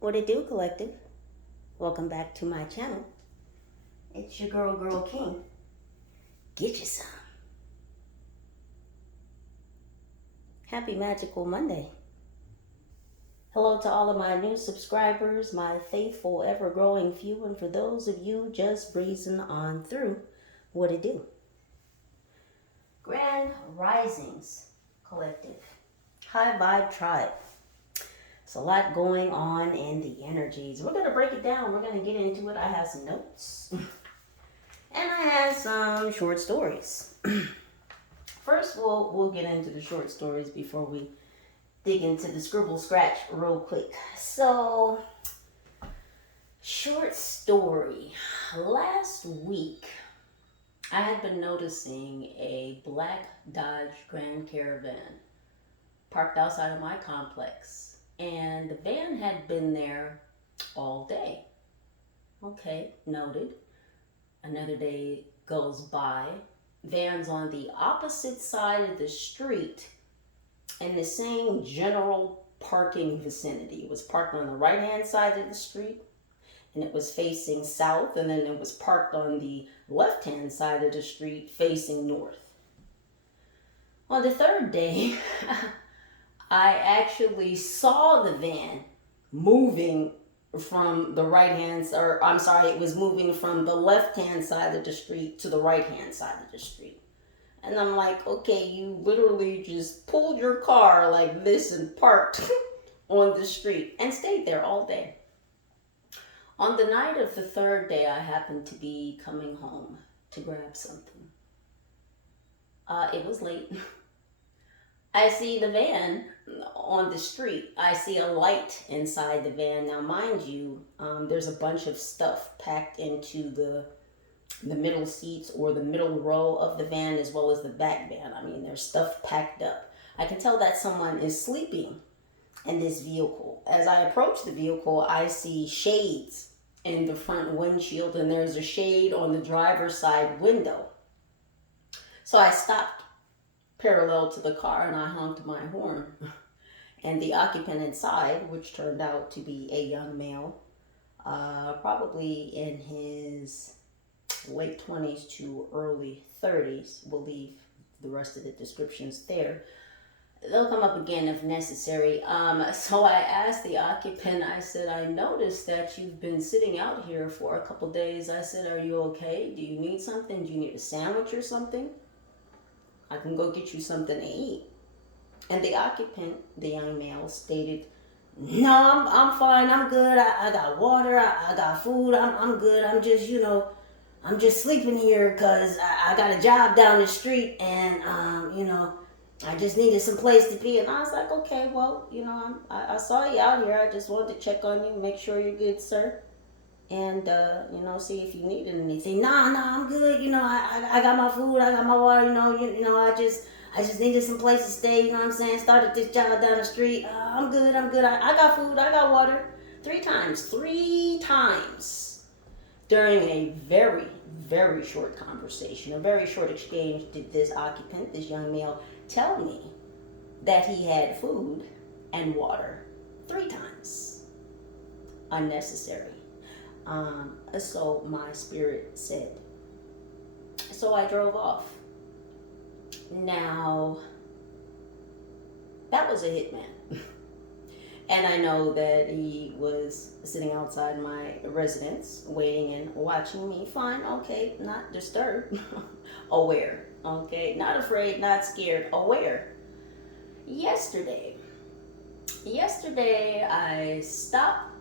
What it do, collective? Welcome back to my channel. It's your girl King. Get you some. Happy Magical Monday. Hello to all of my new subscribers, my faithful, ever-growing few, and for those of you just breezing on through, what it do? Grand Risings Collective. Hyghvybetrybe. It's a lot going on in the energies. We're going to break it down. We're going to get into it. I have some notes. And I have some short stories. First, we'll get into the short stories before we dig into the scribble scratch real quick. So, short story. Last week, I had been noticing a black Dodge Grand Caravan parked outside of my complex. And the van had been there all day. Okay, noted. Another day goes by. Van's on the opposite side of the street in the same general parking vicinity. It was parked on the right-hand side of the street, and it was facing south, and then it was parked on the left-hand side of the street facing north. On the third day, I actually saw the van moving from the it was moving from the left-hand side of the street to the right-hand side of the street. And I'm like, okay, you literally just pulled your car like this and parked on the street and stayed there all day. On the night of the third day, I happened to be coming home to grab something. It was late. I see the van on the street. I see a light inside the van. Now, mind you, there's a bunch of stuff packed into the middle seats or the middle row of the van as well as the back van. I mean, there's stuff packed up. I can tell that someone is sleeping in this vehicle. As I approach the vehicle, I see shades in the front windshield, and there's a shade on the driver's side window. So I stopped parallel to the car and I honked my horn. And the occupant inside, which turned out to be a young male, probably in his late 20s to early 30s, we'll leave the rest of the descriptions there. They'll come up again if necessary. So I asked the occupant, I said, I noticed that you've been sitting out here for a couple days. I said, are you okay? Do you need something? Do you need a sandwich or something? I can go get you something to eat. And the occupant, the young male, stated, no, I'm fine, I'm good. I got water, I got food, I'm good. I'm just, I'm just sleeping here because I got a job down the street and, I just needed some place to be. And I was like, okay, well, I saw you out here. I just wanted to check on you, make sure you're good, sir. And, see if you needed anything. Nah, I'm good. I got my food, I got my water, I just needed some place to stay, you know what I'm saying? Started this job down the street. I'm good. I got food, I got water. Three times during a very, very short conversation, a very short exchange, did this occupant, this young male, tell me that he had food and water 3 times. Unnecessary. So my spirit said. So I drove off. Now, that was a hitman. And I know that he was sitting outside my residence, waiting and watching me. Fine, okay, not disturbed. Aware, okay, not afraid, not scared, aware. Yesterday, I stopped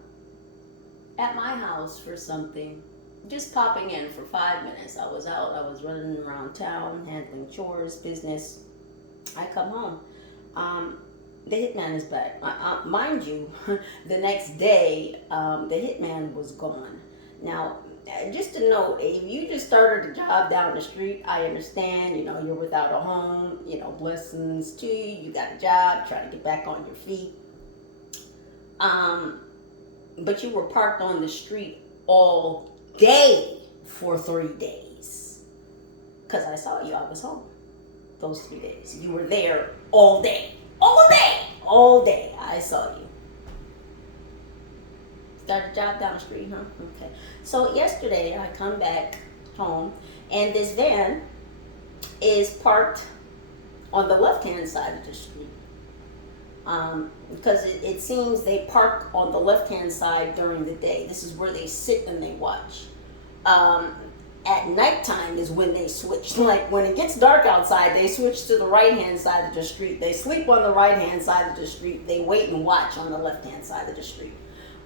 at my house for something, just popping in for 5 minutes. I was out, I was running around town, handling chores, business. I come home. The hitman is back. Mind you, the next day, the hitman was gone. Now, just to note, if you just started a job down the street, I understand, you're without a home, blessings to you, you got a job, trying to get back on your feet. But you were parked on the street all day for 3 days. Because I saw you, I was home those 3 days. You were there all day. All day. I saw you. Got a job down the street, huh? Okay. So yesterday I come back home and this van is parked on the left-hand side of the street. Because it seems they park on the left-hand side during the day. This is where they sit and they watch. At nighttime is when they switch. Like when it gets dark outside, they switch to the right-hand side of the street. They sleep on the right-hand side of the street. They wait and watch on the left-hand side of the street.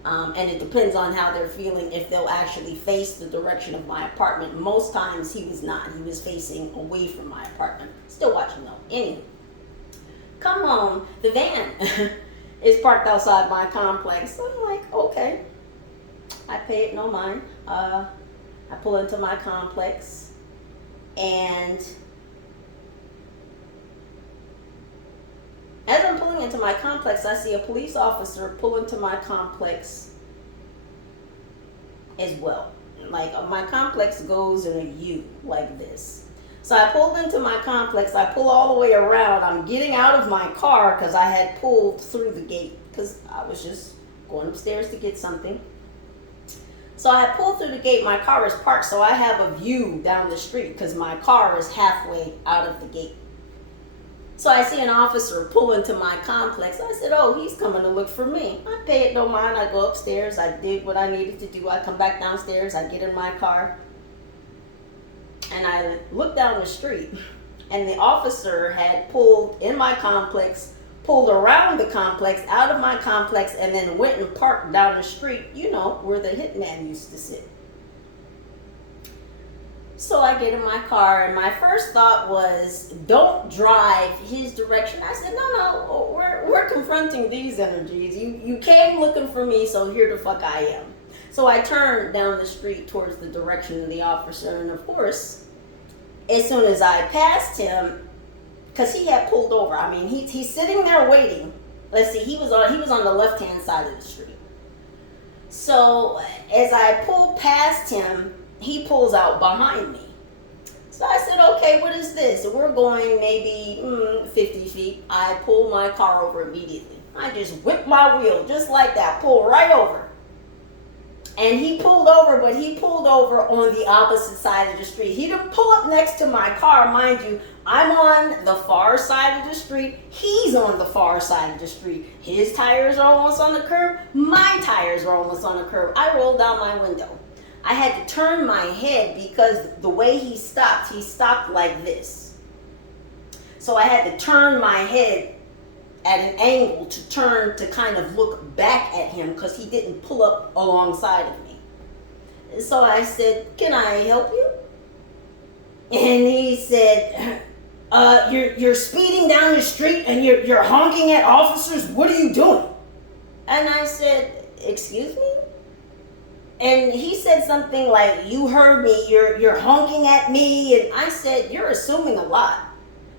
And it depends on how they're feeling if they'll actually face the direction of my apartment. Most times he was not. He was facing away from my apartment. Still watching though. Anyway, come home. The van is parked outside my complex. So I'm like, okay. I pay it no mind. I pull into my complex and as I'm pulling into my complex, I see a police officer pull into my complex as well. Like my complex goes in a U like this. So I pulled into my complex, I pull all the way around. I'm getting out of my car because I had pulled through the gate because I was just going upstairs to get something. So I pulled through the gate, my car is parked, so I have a view down the street because my car is halfway out of the gate. So I see an officer pull into my complex. I said, oh, he's coming to look for me. I pay it no mind. I go upstairs. I did what I needed to do. I come back downstairs. I get in my car. And I look down the street. And the officer had pulled in my complex, pulled around the complex, out of my complex, and then went and parked down the street, you know, where the hitman used to sit. So I get in my car, and my first thought was, don't drive his direction. I said, no, we're confronting these energies. You came looking for me, so here the fuck I am. So I turned down the street towards the direction of the officer, and of course, as soon as I passed him, because he had pulled over. I mean, he's sitting there waiting. Let's see, he was on the left-hand side of the street. So as I pulled past him, he pulls out behind me. So I said, okay, what is this? We're going maybe 50 feet. I pull my car over immediately. I just whip my wheel just like that, pull right over. And he pulled over, but he pulled over on the opposite side of the street. He didn't pull up next to my car. Mind you, I'm on the far side of the street. He's on the far side of the street. His tires are almost on the curb. My tires are almost on the curb. I rolled down my window. I had to turn my head because the way he stopped like this. So I had to turn my head at an angle to turn to kind of look back at him because he didn't pull up alongside of me. So I said, can I help you? And he said, you're speeding down the street and you're honking at officers. What are you doing? And I said, excuse me? And he said something like, you heard me, you're honking at me. And I said, you're assuming a lot.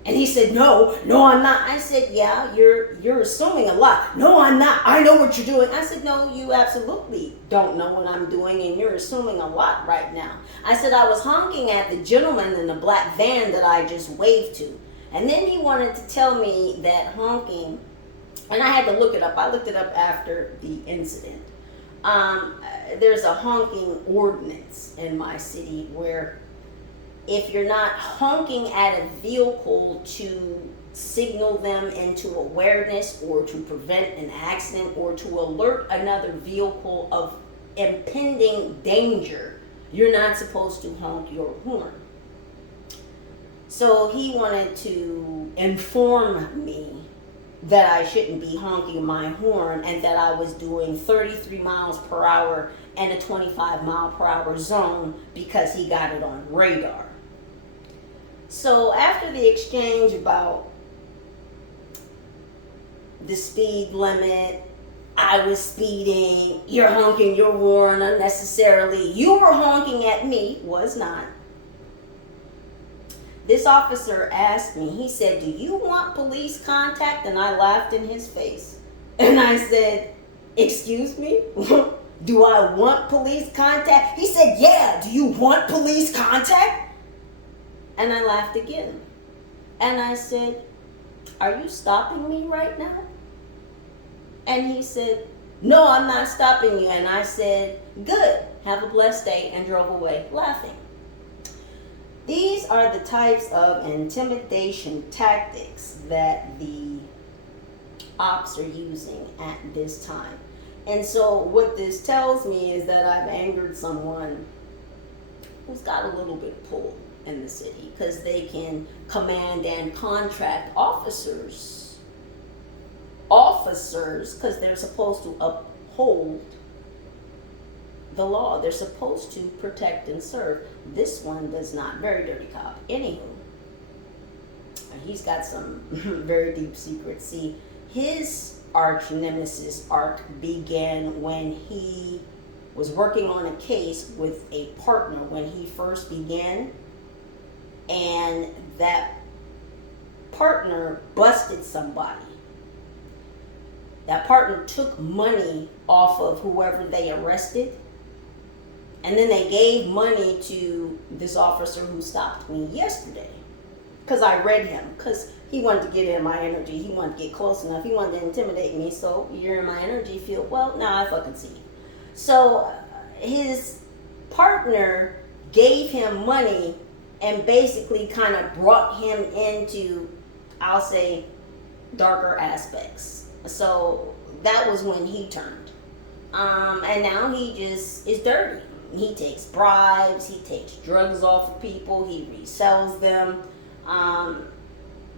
And he said, no, I'm not. I said, yeah, you're assuming a lot. No, I'm not. I know what you're doing. I said, no, you absolutely don't know what I'm doing, and you're assuming a lot right now. I said, I was honking at the gentleman in the black van that I just waved to. And then he wanted to tell me that honking, and I had to look it up. I looked it up after the incident. There's a honking ordinance in my city where if you're not honking at a vehicle to signal them into awareness or to prevent an accident or to alert another vehicle of impending danger, you're not supposed to honk your horn. So he wanted to inform me that I shouldn't be honking my horn and that I was doing 33 miles per hour and a 25 mile per hour zone because he got it on radar. So after the exchange about the speed limit, I was speeding, you're honking your horn unnecessarily, you were honking at me, was not. This officer asked me, he said, do you want police contact? And I laughed in his face. And I said, excuse me? Do I want police contact? He said, yeah, do you want police contact? And I laughed again. And I said, are you stopping me right now? And he said, no, I'm not stopping you. And I said, good, have a blessed day, and drove away laughing. These are the types of intimidation tactics that the ops are using at this time. And so what this tells me is that I've angered someone who's got a little bit of pull in the city, because they can command and contract officers, because they're supposed to uphold the law. They're supposed to protect and serve. This one does not. Very dirty cop. Anywho, he's got some very deep secrets. See, his arch nemesis arc began when he was working on a case with a partner when he first began, and that partner busted somebody. That partner took money off of whoever they arrested, and then they gave money to this officer who stopped me yesterday. Because I read him. Because he wanted to get in my energy. He wanted to get close enough. He wanted to intimidate me. So you're in my energy field. Well, now I fucking see you. So his partner gave him money and basically kind of brought him into, I'll say, darker aspects. So that was when he turned. And now he just is dirty. He takes bribes. He takes drugs off of people. He resells them. And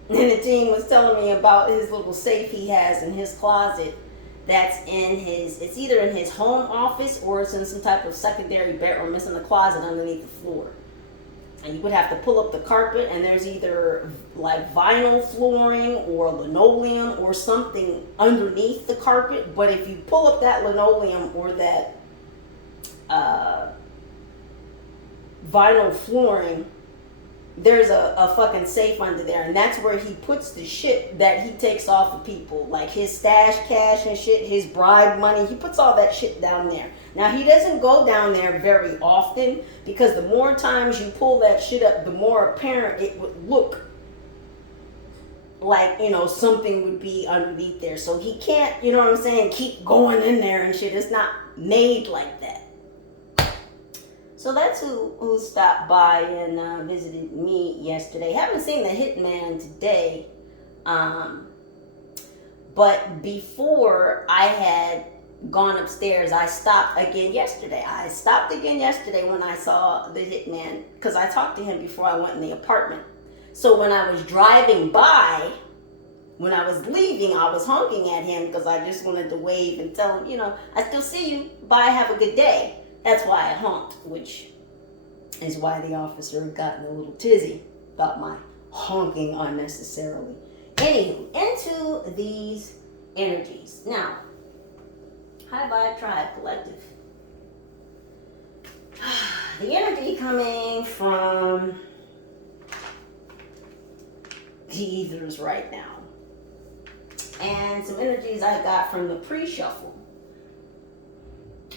the team was telling me about his little safe he has in his closet that's in his, it's either in his home office or it's in some type of secondary bedroom. It's in the closet underneath the floor. And you would have to pull up the carpet, and there's either like vinyl flooring or linoleum or something underneath the carpet. But if you pull up that linoleum or that vinyl flooring, there's a fucking safe under there, and that's where he puts the shit that he takes off of people, like his stash cash and shit, his bribe money. He puts all that shit down there. Now, he doesn't go down there very often, because the more times you pull that shit up, the more apparent it would look like, you know, something would be underneath there. So he can't, you know what I'm saying, keep going in there and shit. It's not made like that. So that's who stopped by and visited me yesterday. Haven't seen the hitman today. But before I had gone upstairs, I stopped again yesterday. I stopped again yesterday when I saw the hitman, because I talked to him before I went in the apartment. So when I was driving by, when I was leaving, I was honking at him because I just wanted to wave and tell him, you know, I still see you. Bye, have a good day. That's why I honked, which is why the officer had gotten a little tizzy about my honking unnecessarily. Anywho, into these energies. Now, Hyghvybetrybe collective. The energy coming from the ethers right now. And some energies I got from the pre-shuffle.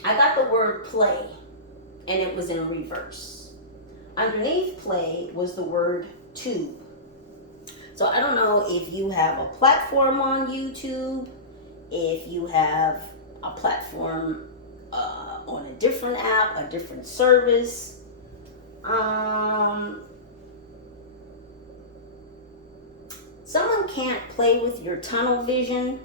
I got the word play, and it was in reverse. Underneath play was the word tube. So I don't know if you have a platform on YouTube, if you have a platform on a different app, a different service. Someone can't play with your tunnel vision.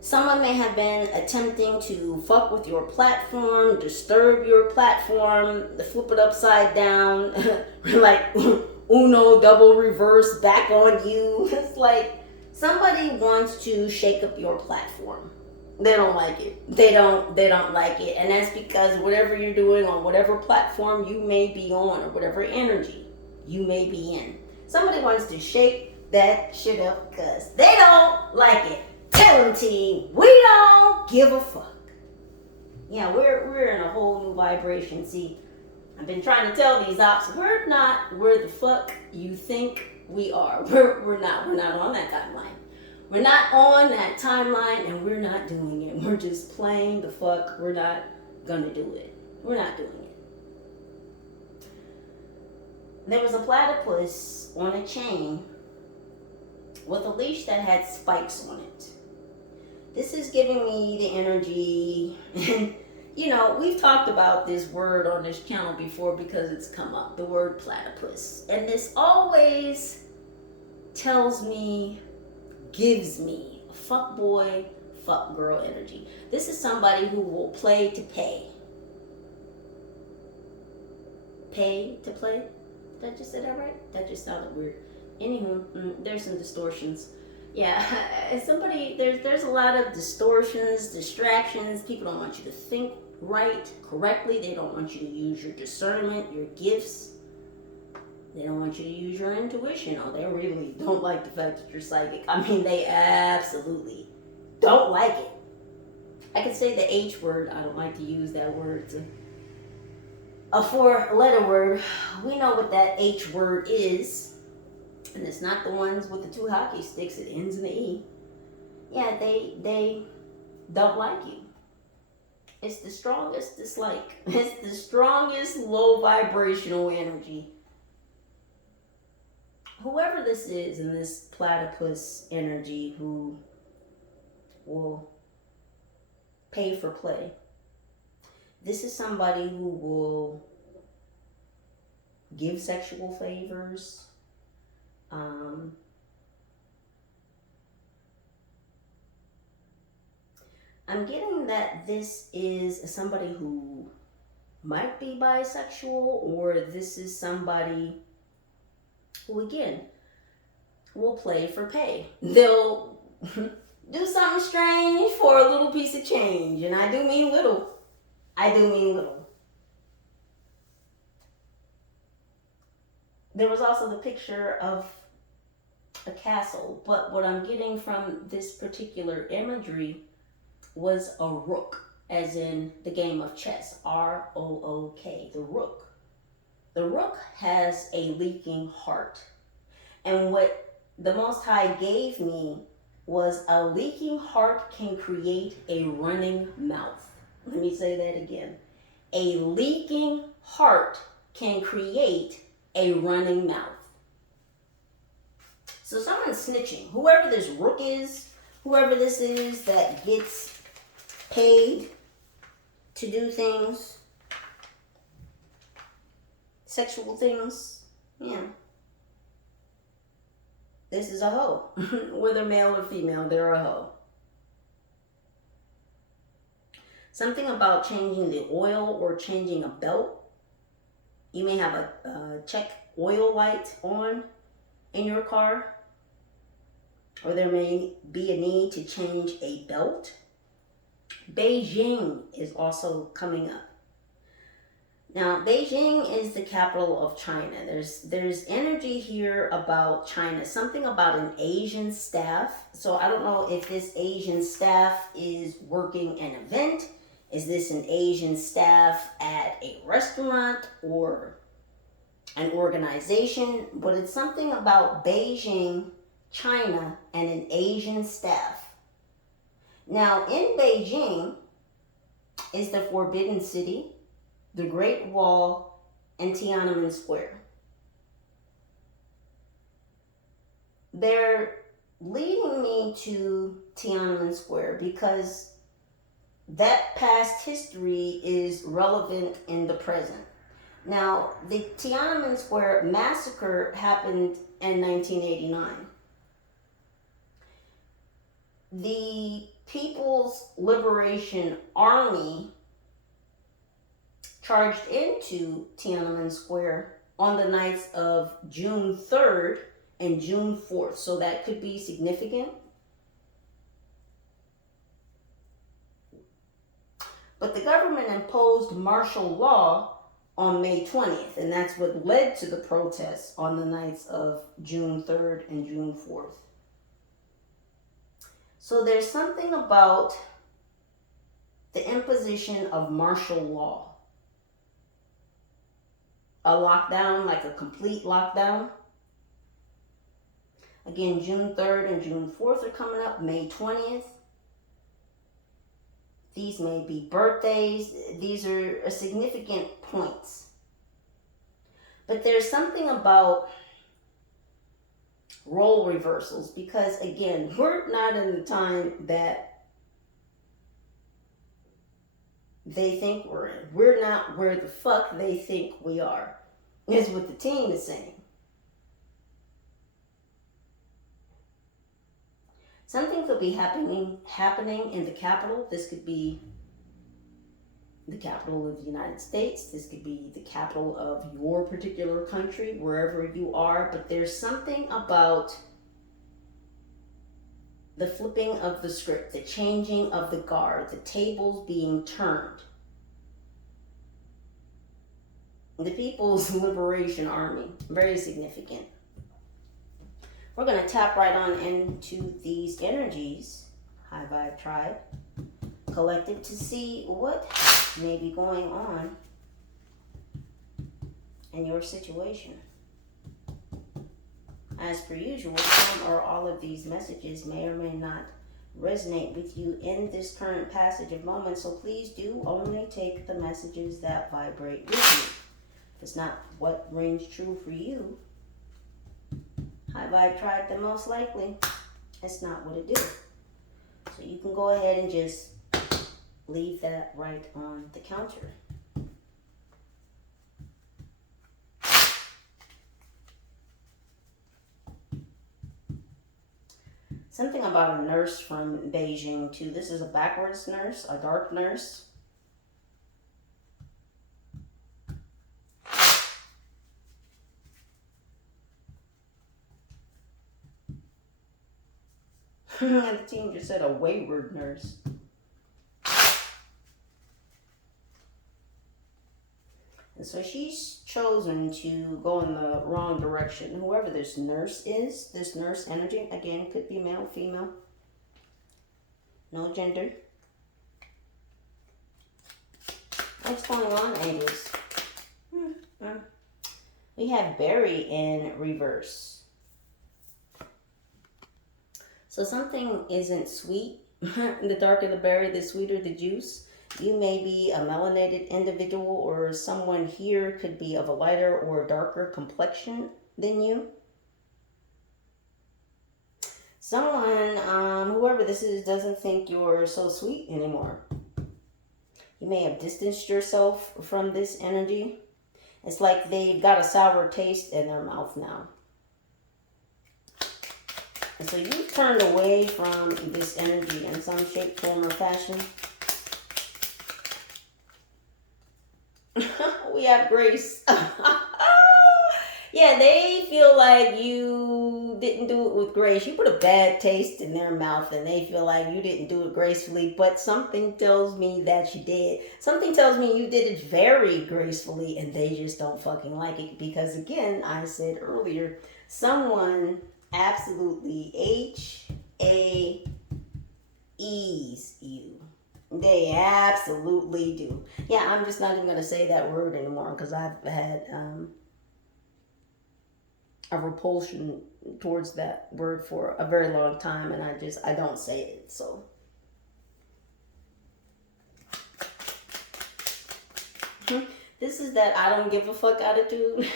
Someone may have been attempting to fuck with your platform, disturb your platform, flip it upside down, like Uno double reverse back on you. It's like somebody wants to shake up your platform. They don't like it. They don't like it. And that's because whatever you're doing on whatever platform you may be on, or whatever energy you may be in, somebody wants to shake that shit up because they don't like it. Tell them, team, we don't give a fuck. Yeah, we're in a whole new vibration. See, I've been trying to tell these ops, we're not where the fuck you think we are. We're not on that timeline. We're not on that timeline, and we're not doing it. We're just playing the fuck. We're not gonna do it. We're not doing it. There was a platypus on a chain with a leash that had spikes on it. This is giving me the energy. And, you know, we've talked about this word on this channel before because it's come up, the word platypus. And this always tells me, gives me fuck boy, fuck girl energy. This is somebody who will play to pay. Pay to play? Did I just say that right? That just sounded weird. Anywho, there's some distortions. Yeah, somebody, there's a lot of distortions, distractions. People don't want you to think right, correctly. They don't want you to use your discernment, your gifts. They don't want you to use your intuition. Oh, they really don't like the fact that you're psychic. I mean, they absolutely don't like it. I could say the H word. I don't like to use that word. It's a four-letter word. We know what that H word is. And it's not the ones with the two hockey sticks. It ends in the E. Yeah, they don't like you. It's the strongest dislike. It's the strongest low vibrational energy. Whoever this is in this platypus energy who will pay for play, this is somebody who will give sexual favors. I'm getting that this is somebody who might be bisexual, or this is somebody who, again, will play for pay. They'll do something strange for a little piece of change. And I do mean little. I do mean little. There was also the picture of a castle, but what I'm getting from this particular imagery was a rook, as in the game of chess, R-O-O-K, the rook. The rook has a leaking heart. And what the Most High gave me was a leaking heart can create a running mouth. Let me say that again. A leaking heart can create a running mouth. So someone's snitching. Whoever this rook is, whoever this is that gets paid to do things, sexual things, yeah. This is a hoe. Whether male or female, they're a hoe. Something about changing the oil or changing a belt. You may have a check oil light on in your car, or there may be a need to change a belt. Beijing is also coming up. Now, Beijing is the capital of China. There's energy here about China, something about an Asian staff. So I don't know if this Asian staff is working an event. Is this an Asian staff at a restaurant or an organization? But it's something about Beijing, China, and an Asian staff. Now, in Beijing is the Forbidden City, the Great Wall, and Tiananmen Square. They're leading me to Tiananmen Square because that past history is relevant in the present. Now, the Tiananmen Square massacre happened in 1989. The People's Liberation Army charged into Tiananmen Square on the nights of June 3rd and June 4th. So that could be significant. But the government imposed martial law on May 20th, and that's what led to the protests on the nights of June 3rd and June 4th. So there's something about the imposition of martial law. A lockdown, like a complete lockdown. Again, June 3rd and June 4th are coming up, May 20th. These may be birthdays. These are significant points. But there's something about role reversals because, again, we're not in the time that they think we're in. We're not where the fuck they think we are, is what the team is saying. Something could be happening in the capital. This could be the capital of the United States. This could be the capital of your particular country, wherever you are. But there's something about the flipping of the script, the changing of the guard, the tables being turned. The People's Liberation Army, very significant. We're going to tap right on into these energies, High Vibe Tribe Collective, to see what may be going on in your situation. As per usual, some or all of these messages may or may not resonate with you in this current passage of moments, so please do only take the messages that vibrate with you. If it's not what rings true for you, High Vibe Tribe, then most likely it's not what it do. So you can go ahead and just leave that right on the counter. Something about a nurse from Beijing too. This is a backwards nurse, a dark nurse. The team just said a wayward nurse. And so she's chosen to go in the wrong direction. Whoever this nurse is, this nurse energy, again, could be male, female. No gender. What's going on, angels? We have berry in reverse. So something isn't sweet. The darker the berry, the sweeter the juice. You may be a melanated individual, or someone here could be of a lighter or darker complexion than you. Someone, whoever this is, doesn't think you're so sweet anymore. You may have distanced yourself from this energy. It's like they've got a sour taste in their mouth now. And so you've turned away from this energy in some shape, form, or fashion. We have grace. Yeah, they feel like you didn't do it with grace. You put a bad taste in their mouth and they feel like you didn't do it gracefully, but something tells me that you did. Something tells me you did it very gracefully and they just don't fucking like it because, again, I said earlier, someone absolutely H-A-E's you. They absolutely do. Yeah, I'm just not even going to say that word anymore because I've had a repulsion towards that word for a very long time, and I don't say it, so. This is that I don't give a fuck attitude.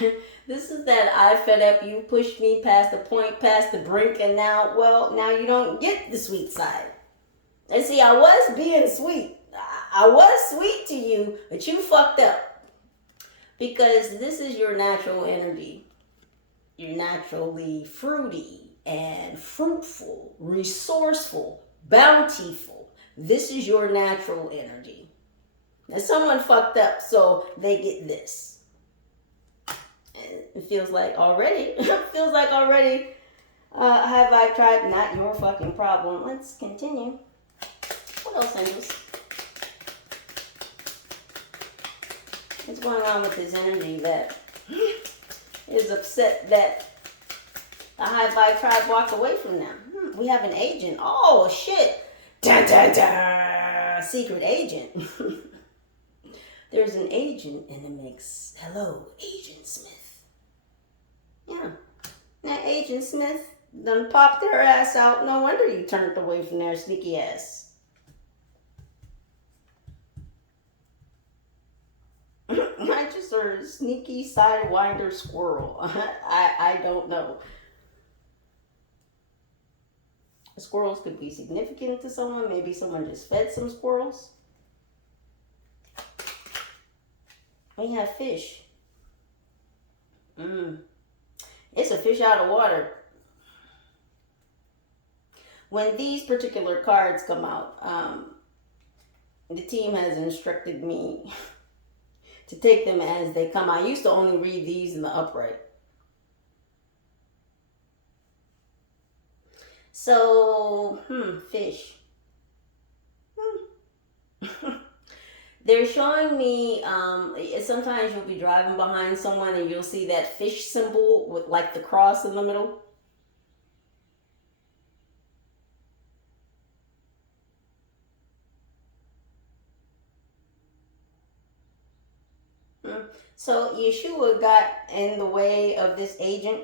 This is that I fed up, you pushed me past the point, past the brink, and now you don't get the sweet side. And see, I was being sweet. I was sweet to you, but you fucked up. Because this is your natural energy. You're naturally fruity and fruitful, resourceful, bountiful. This is your natural energy. Now someone fucked up, so they get this. And it feels like already, High Vibe Tribe, not your fucking problem. Let's continue. What else, angels? What's going on with this energy that is upset that the High Vibe Tribe walked away from them? We have an agent. Oh, shit. Da, da, da. Secret agent. There's an agent in the mix. Hello, Agent Smith. Yeah. Now, Agent Smith done popped their ass out. No wonder you turned away from their sneaky ass. I just heard sneaky sidewinder squirrel. I don't know. Squirrels could be significant to someone. Maybe someone just fed some squirrels. We have fish. It's a fish out of water. When these particular cards come out, the team has instructed me to take them as they come. I used to only read these in the upright. So, fish. They're showing me, sometimes you'll be driving behind someone and you'll see that fish symbol with like the cross in the middle. So Yeshua got in the way of this agent.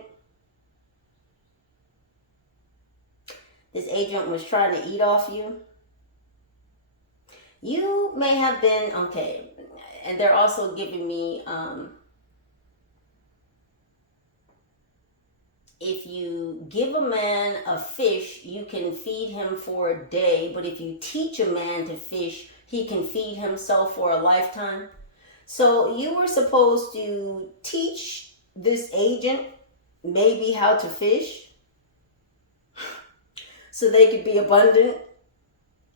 This agent was trying to eat off you. You may have been, okay, and they're also giving me, if you give a man a fish, you can feed him for a day, but if you teach a man to fish, he can feed himself for a lifetime. So you were supposed to teach this agent maybe how to fish so they could be abundant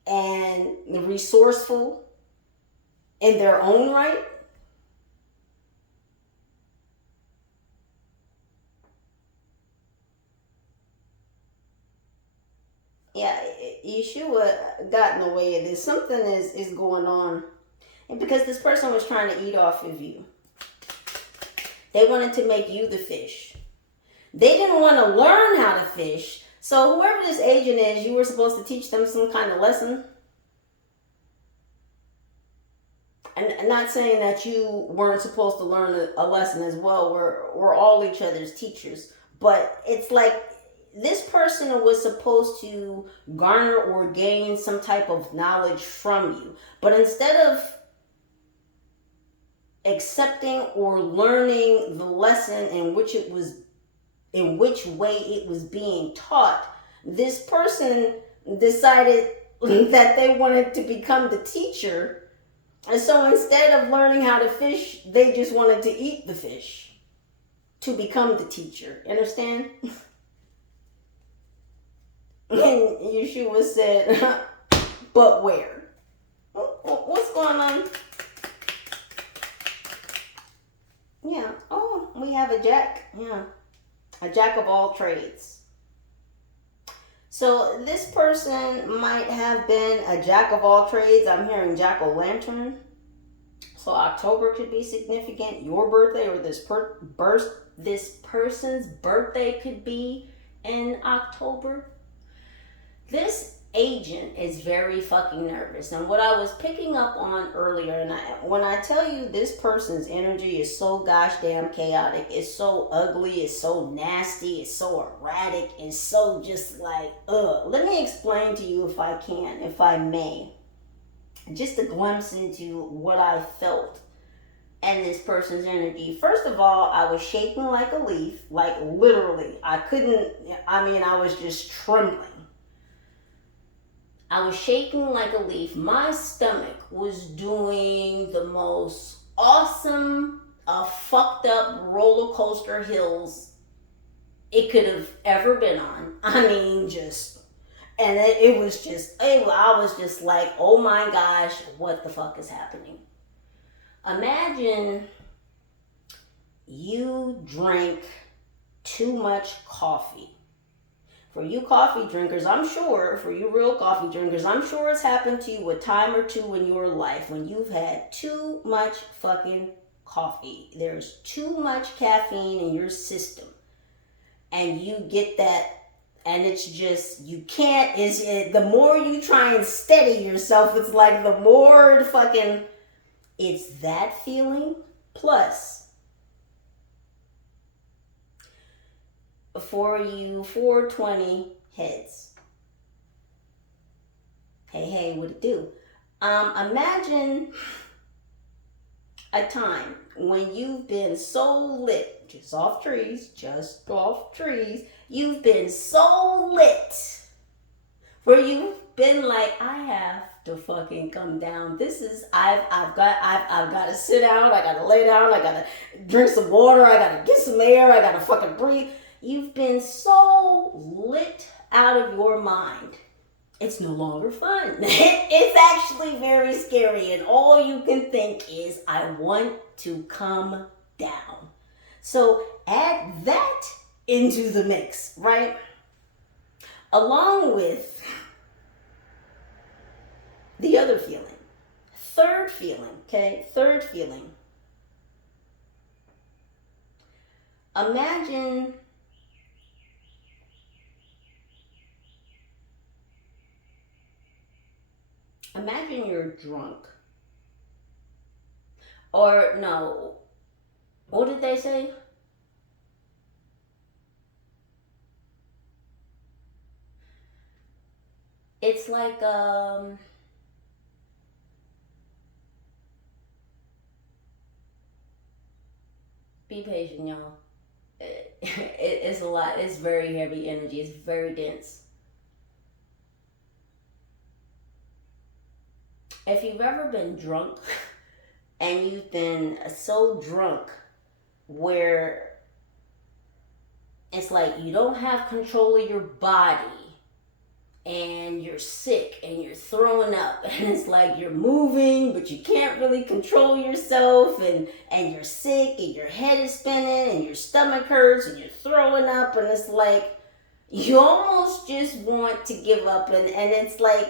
and resourceful in their own right. Yeah, Yeshua got in the way of this. Something is going on. And because this person was trying to eat off of you. They wanted to make you the fish. They didn't want to learn how to fish. So whoever this agent is, you were supposed to teach them some kind of lesson. And not saying that you weren't supposed to learn a lesson as well. We're all each other's teachers. But it's like this person was supposed to garner or gain some type of knowledge from you. But instead of accepting or learning the lesson in which way it was being taught, this person decided that they wanted to become the teacher. And so instead of learning how to fish, they just wanted to eat the fish to become the teacher. Understand? And Yeshua said, but where? What's going on? Yeah. Oh, we have a jack. Yeah. A jack of all trades. So this person might have been a jack of all trades. I'm hearing jack-o'-lantern. So October could be significant. Your birthday or this person's birthday could be in October. This agent is very fucking nervous. And what I was picking up on earlier, and when I tell you this person's energy is so gosh damn chaotic, it's so ugly, it's so nasty, it's so erratic, it's so just like, ugh. Let me explain to you if I can, if I may. Just a glimpse into what I felt and this person's energy. First of all, I was shaking like a leaf, like literally. I was just trembling. I was shaking like a leaf. My stomach was doing the most awesome, fucked up roller coaster hills it could have ever been on. I was just like, oh my gosh, what the fuck is happening? Imagine you drank too much coffee. For you coffee drinkers, for you real coffee drinkers, I'm sure it's happened to you a time or two in your life when you've had too much fucking coffee. There's too much caffeine in your system. And you get that, and it's just, you can't, the more you try and steady yourself, it's like the more fucking, it's that feeling plus. For you 420 heads. Hey, what it do? Imagine a time when you've been so lit, just off trees, you've been so lit, where you've been like, I have to fucking come down. This is, I've got to sit down. I got to lay down. I got to drink some water. I got to get some air. I got to fucking breathe. You've been so lit out of your mind. It's no longer fun. It's actually very scary. And all you can think is, I want to come down. So add that into the mix, right? Along with the other feeling. Third feeling, okay? Third feeling. Imagine you're drunk. Or no, what did they say? It's like, be patient, y'all. It's a lot. It's very heavy energy. It's very dense. If you've ever been drunk and you've been so drunk where it's like you don't have control of your body and you're sick and you're throwing up and it's like you're moving but you can't really control yourself and you're sick and your head is spinning and your stomach hurts and you're throwing up and it's like you almost just want to give up and it's like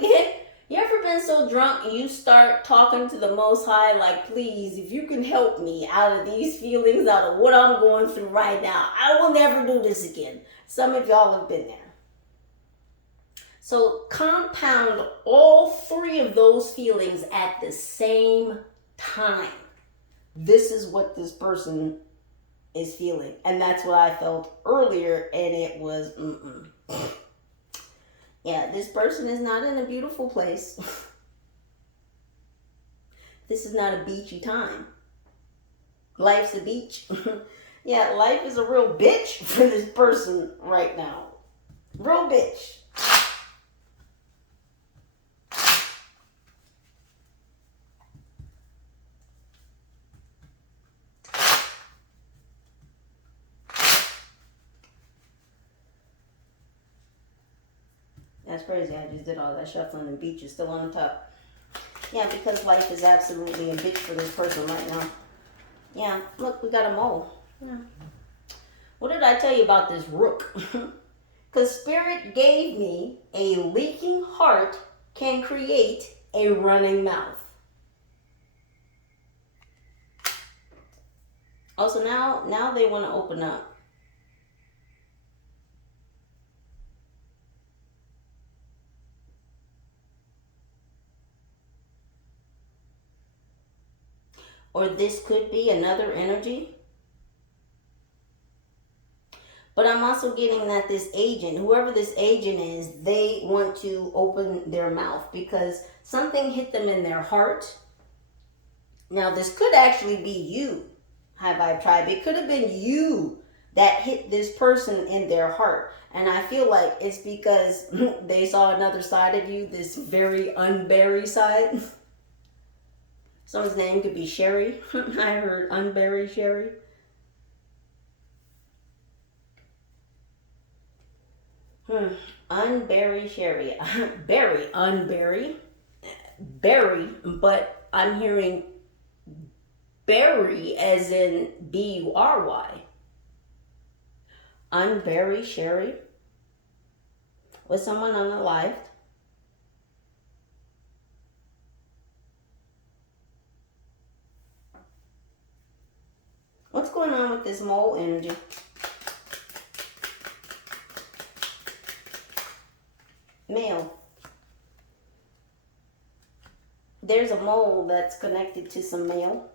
you ever been so drunk and you start talking to the Most High like, please, if you can help me out of these feelings, out of what I'm going through right now, I will never do this again. Some of y'all have been there. So compound all three of those feelings at the same time. This is what this person is feeling. And that's what I felt earlier, and it was, Yeah, this person is not in a beautiful place. This is not a beachy time. Life's a beach. Yeah, life is a real bitch for this person right now. Real bitch. That's crazy. I just did all that shuffling and beach is still on the top. Yeah, because life is absolutely a bitch for this person right now. Yeah, look, we got a mole. Yeah. What did I tell you about this rook? Because Spirit gave me a leaking heart can create a running mouth. Oh, so now they want to open up. Or this could be another energy. But I'm also getting that this agent, whoever this agent is, they want to open their mouth because something hit them in their heart. Now, this could actually be you, Hyghvybetrybe. It could have been you that hit this person in their heart. And I feel like it's because they saw another side of you, this very unburied side. Someone's name could be Sherry. I heard unbury Sherry. Unbury Sherry. Bury, unbury. Bury, but I'm hearing bury as in B-U-R-Y. Unbury Sherry. Was someone unalived? What's going on with this mole energy? Male. There's a mole that's connected to some male.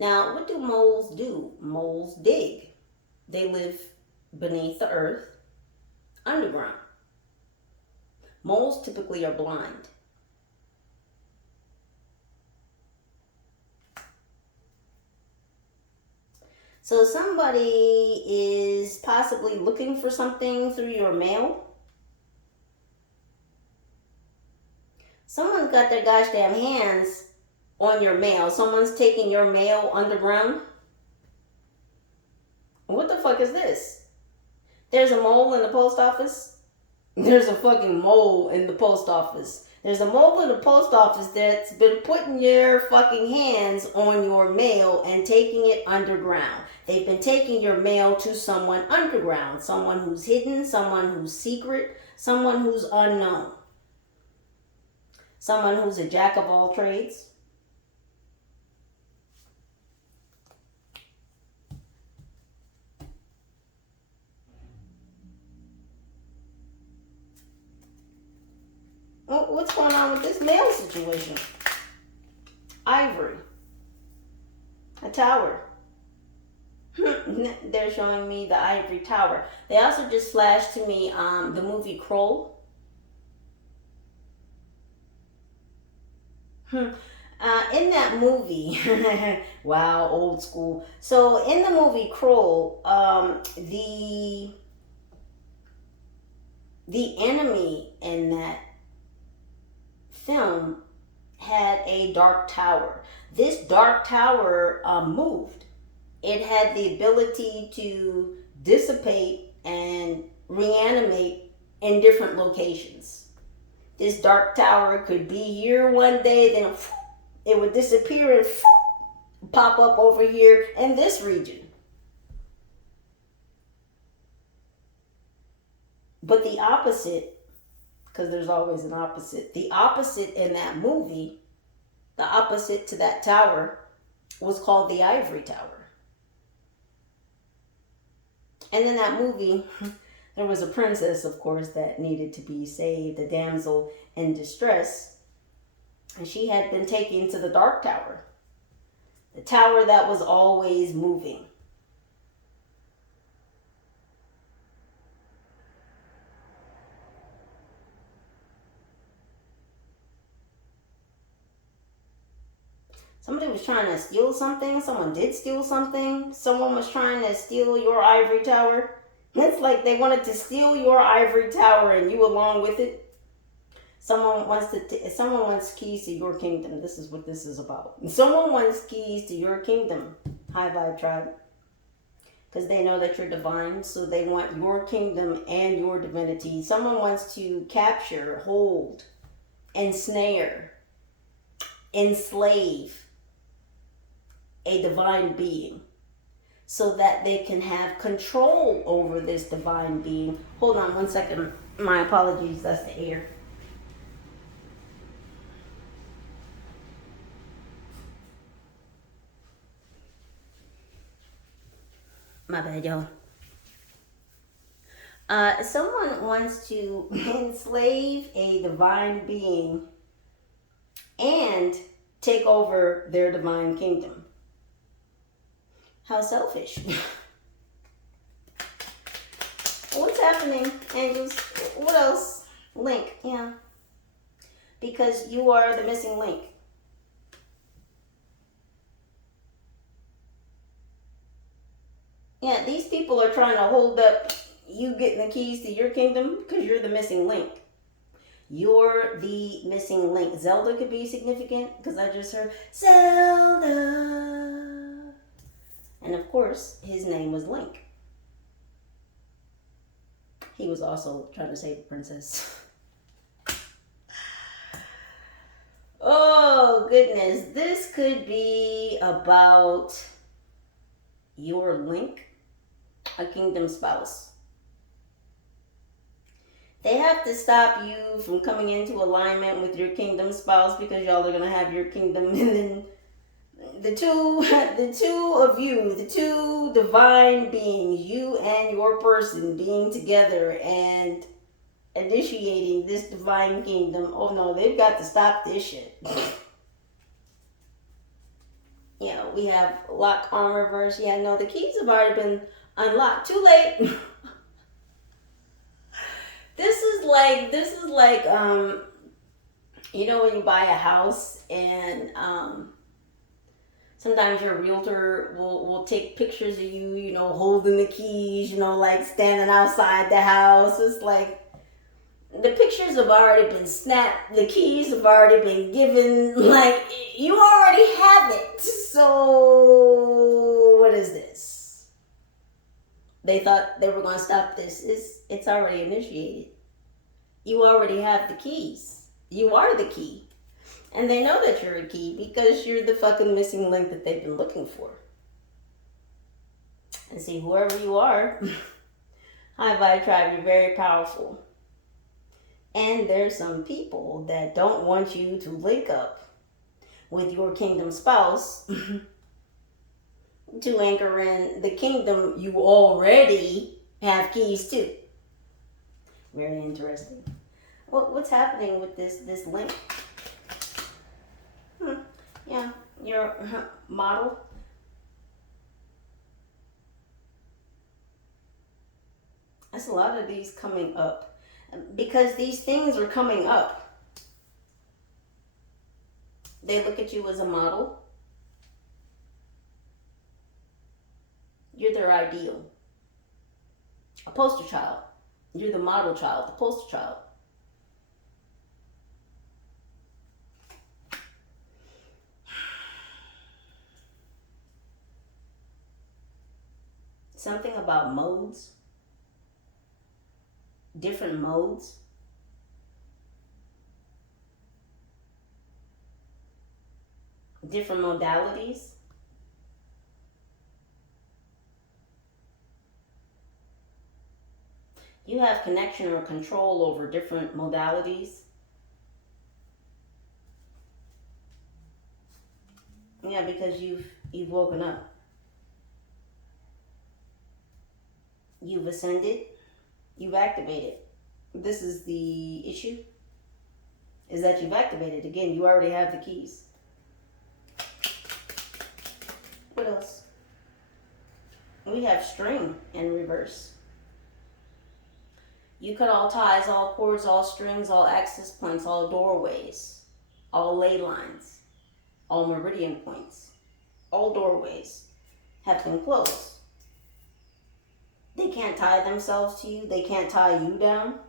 Now, what do moles do? Moles dig. They live beneath the earth, underground. Moles typically are blind. So somebody is possibly looking for something through your mail. Someone's got their gosh damn hands on your mail. Someone's taking your mail underground. What the fuck is this? There's a mole in the post office. There's a fucking mole in the post office. There's a mole in the post office that's been putting your fucking hands on your mail and taking it underground. They've been taking your mail to someone underground. Someone who's hidden, someone who's secret, someone who's unknown. Someone who's a jack of all trades. What's going on with this mail situation? Ivory. A tower. They're showing me the ivory tower. They also just flashed to me the movie Kroll. In that movie, wow, old school. So in the movie Kroll, the enemy in that film had a dark tower. This dark tower moved. It had the ability to dissipate and reanimate in different locations. This dark tower could be here one day, then it would disappear and pop up over here in this region. But the opposite, because there's always an opposite, the opposite in that movie, the opposite to that tower, was called the ivory tower. And in that movie, there was a princess, of course, that needed to be saved, a damsel in distress. And she had been taken to the dark tower, the tower that was always moving. Somebody was trying to steal something. Someone did steal something. Someone was trying to steal your ivory tower. It's like they wanted to steal your ivory tower and you along with it. Someone wants keys to your kingdom. This is what this is about. Someone wants keys to your kingdom, Hyghvybetrybe, because they know that you're divine, so they want your kingdom and your divinity. Someone wants to capture, hold, ensnare, enslave a divine being so that they can have control over this divine being. Hold on one second. My apologies. That's the air. My bad, y'all. Someone wants to enslave a divine being and take over their divine kingdom. How selfish. What's happening, angels? What else? Link, yeah. Because you are the missing link. Yeah, these people are trying to hold up you getting the keys to your kingdom because you're the missing link. You're the missing link. Zelda could be significant because I just heard Zelda. And of course, his name was Link. He was also trying to save the princess. Oh, goodness. This could be about your link, a kingdom spouse. They have to stop you from coming into alignment with your kingdom spouse because y'all are going to have your kingdom, and then the two of you, the two divine beings, you and your person being together and initiating this divine kingdom. Oh no, they've got to stop this shit. You know, we have lock on reverse. Yeah, no, the keys have already been unlocked. Too late. This is like you know, when you buy a house and sometimes your realtor will take pictures of you, you know, holding the keys, you know, like standing outside the house. It's like The pictures have already been snapped. The keys have already been given. Like, you already have it. So, what is this? They thought they were going to stop this. It's already initiated. You already have the keys. You are the key. And they know that you're a key because you're the fucking missing link that they've been looking for. And see, whoever you are, Hyghvybetrybe, you're very powerful. And there's some people that don't want you to link up with your kingdom spouse to anchor in the kingdom you already have keys to. Very interesting. What's happening with this link? Yeah, your model. That's a lot of these coming up. Because these things are coming up. They look at you as a model. You're their ideal. A poster child. You're the model child, the poster child. Something about modes. Different modes. Different modalities. You have connection or control over different modalities. Yeah, because you've woken up. You've ascended. You've activated. This is the issue. Is that you've activated. Again, you already have the keys. What else? We have string in reverse. You cut all ties, all cords, all strings, all access points, all doorways, all ley lines, all meridian points, all doorways have been closed. They can't tie themselves to you. They can't tie you down.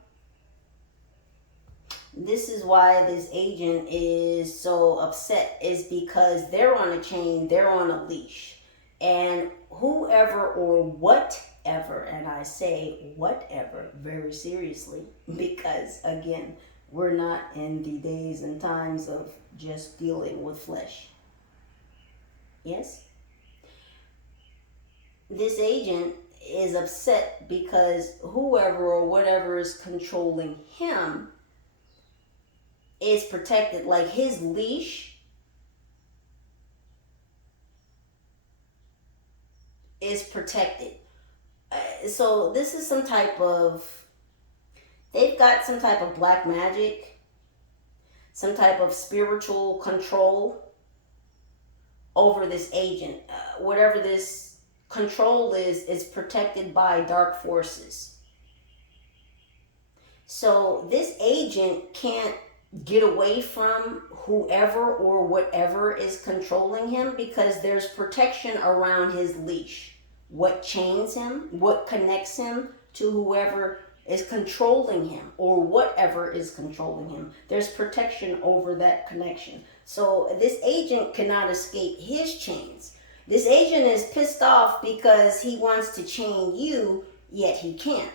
This is why this agent is so upset, is because they're on a chain, they're on a leash. And whoever or whatever, and I say whatever very seriously, because again, we're not in the days and times of just dealing with flesh. Yes? This agent is upset because whoever or whatever is controlling him is protected. Like his leash is protected. So this is some type of, they've got some type of black magic, some type of spiritual control over this agent. Whatever this control is protected by dark forces. So this agent can't get away from whoever or whatever is controlling him because there's protection around his leash. What chains him, what connects him to whoever is controlling him or whatever is controlling him. There's protection over that connection. So this agent cannot escape his chains. This agent is pissed off because he wants to chain you, yet he can't.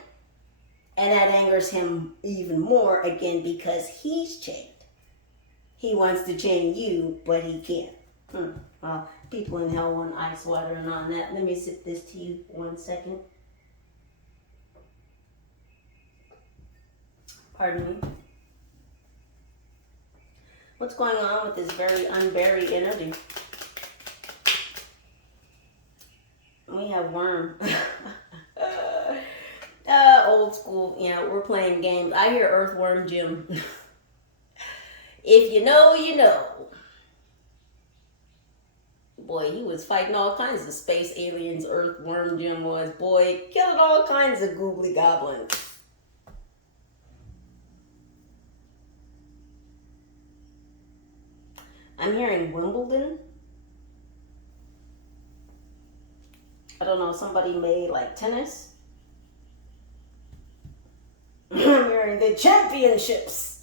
And that angers him even more, again, because he's chained. He wants to chain you, but he can't. Well, people in hell want ice water and on that. Let me sip this to you 1 second. Pardon me. What's going on with this very unburied energy? We have worm. Old school, we're playing games. I hear Earthworm Jim. If you know, you know. Boy, he was fighting all kinds of space aliens, Earthworm Jim was. Boy, killing all kinds of googly goblins. I'm hearing Wimbledon. I don't know, somebody made like tennis. I'm hearing The championships.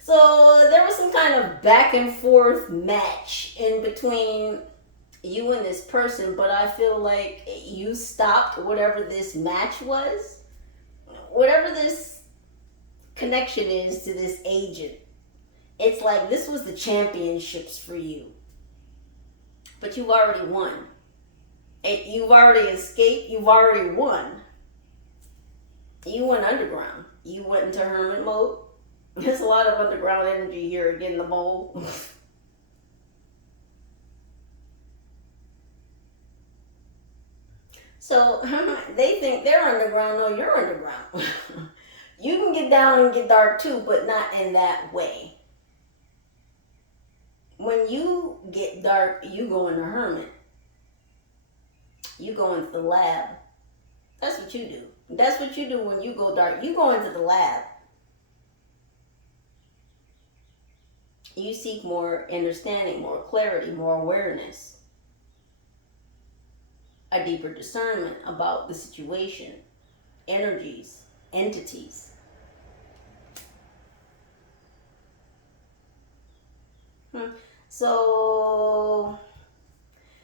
So there was some kind of back and forth match in between you and this person, but I feel like you stopped whatever this match was. Whatever this connection is to this agent. It's like this was the championships for you. But you've already won. You've already escaped. You've already won. You went underground. You went into hermit mode. There's a lot of underground energy here again, the mole. So they think they're underground. No, you're underground. You can get down and get dark too, but not in that way. When you get dark, you go into hermit. You go into the lab. That's what you do. That's what you do when you go dark. You go into the lab. You seek more understanding, more clarity, more awareness. A deeper discernment about the situation, energies, entities. So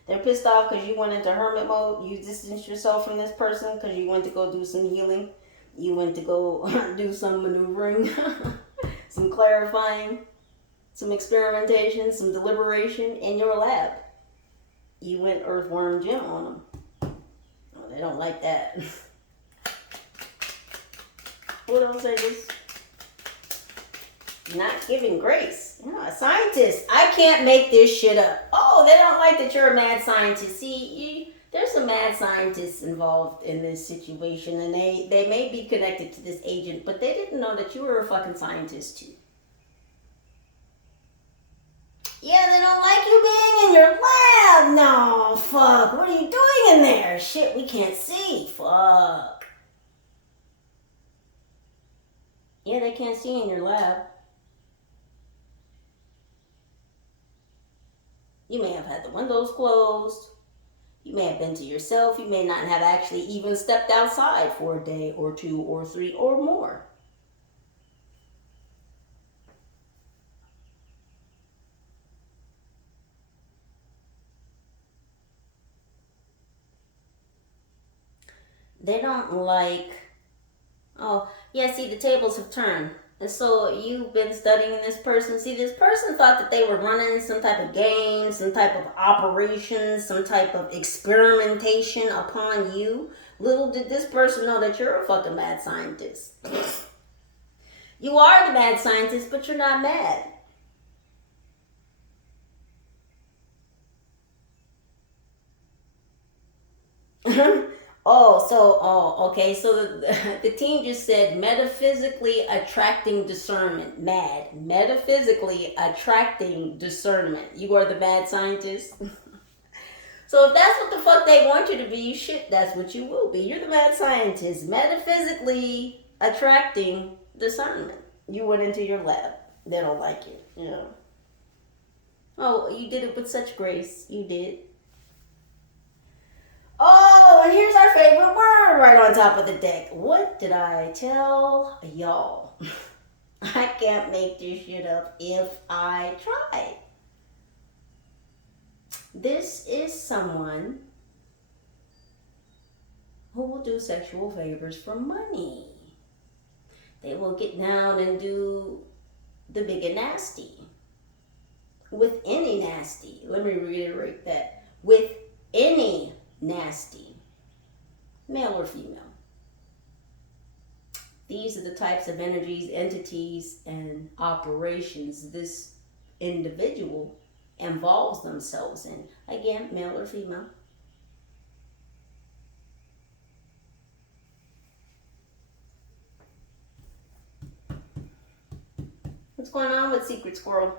they're pissed off because you went into hermit mode. You distanced yourself from this person because you went to go do some healing. You went to go do some maneuvering, some clarifying, some experimentation, some deliberation in your lab. You went earthworm Jim on them. Oh, they don't like that. What else I just... Not giving grace. You're not a scientist. I can't make this shit up. Oh, they don't like that you're a mad scientist. See, there's some mad scientists involved in this situation, and they may be connected to this agent, but they didn't know that you were a fucking scientist too. Yeah, they don't like you being in your lab. No, fuck. What are you doing in there? Shit, we can't see. Fuck. Yeah, they can't see in your lab. You may have had the windows closed. You may have been to yourself. You may not have actually even stepped outside for a day or two or three or more. They don't like, oh, yeah, see, the tables have turned. And so you've been studying this person. See, this person thought that they were running some type of game, some type of operation, some type of experimentation upon you. Little did this person know that you're a fucking mad scientist. You are the mad scientist, but you're not mad. Okay. So the team just said metaphysically attracting discernment. Mad. Metaphysically attracting discernment. You are the mad scientist. So if that's what the fuck they want you to be, shit, that's what you will be. You're the mad scientist. Metaphysically attracting discernment. You went into your lab. They don't like you, you know. Oh, you did it with such grace. You did. Oh, and here's our favorite word right on top of the deck. What did I tell y'all? I can't make this shit up if I try. This is someone who will do sexual favors for money. They will get down and do the big and nasty. With any nasty. Let me reiterate that. With any nasty, male or female. These are the types of energies, entities, and operations this individual involves themselves in. Again, male or female. What's going on with Secret Squirrel?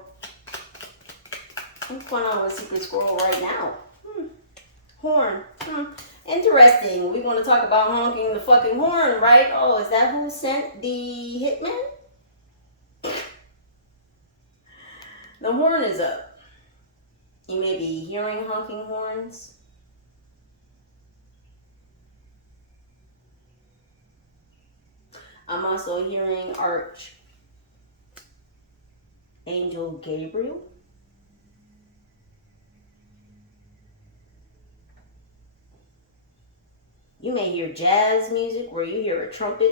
What's going on with Secret Squirrel right now? Horn. Interesting. We want to talk about honking the fucking horn, right? Oh, is that who sent the hitman? The horn is up. You may be hearing honking horns. I'm also hearing Archangel Gabriel. You may hear jazz music where you hear a trumpet.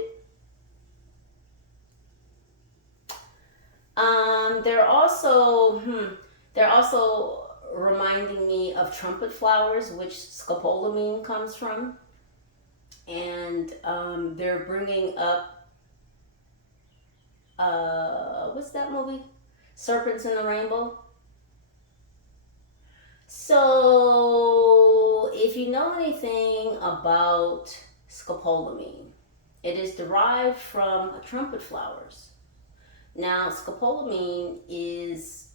They're also reminding me of trumpet flowers, which scopolamine comes from. And they're bringing up, what's that movie? Serpents in the Rainbow. So, if you know anything about scopolamine, it is derived from trumpet flowers. Now, scopolamine is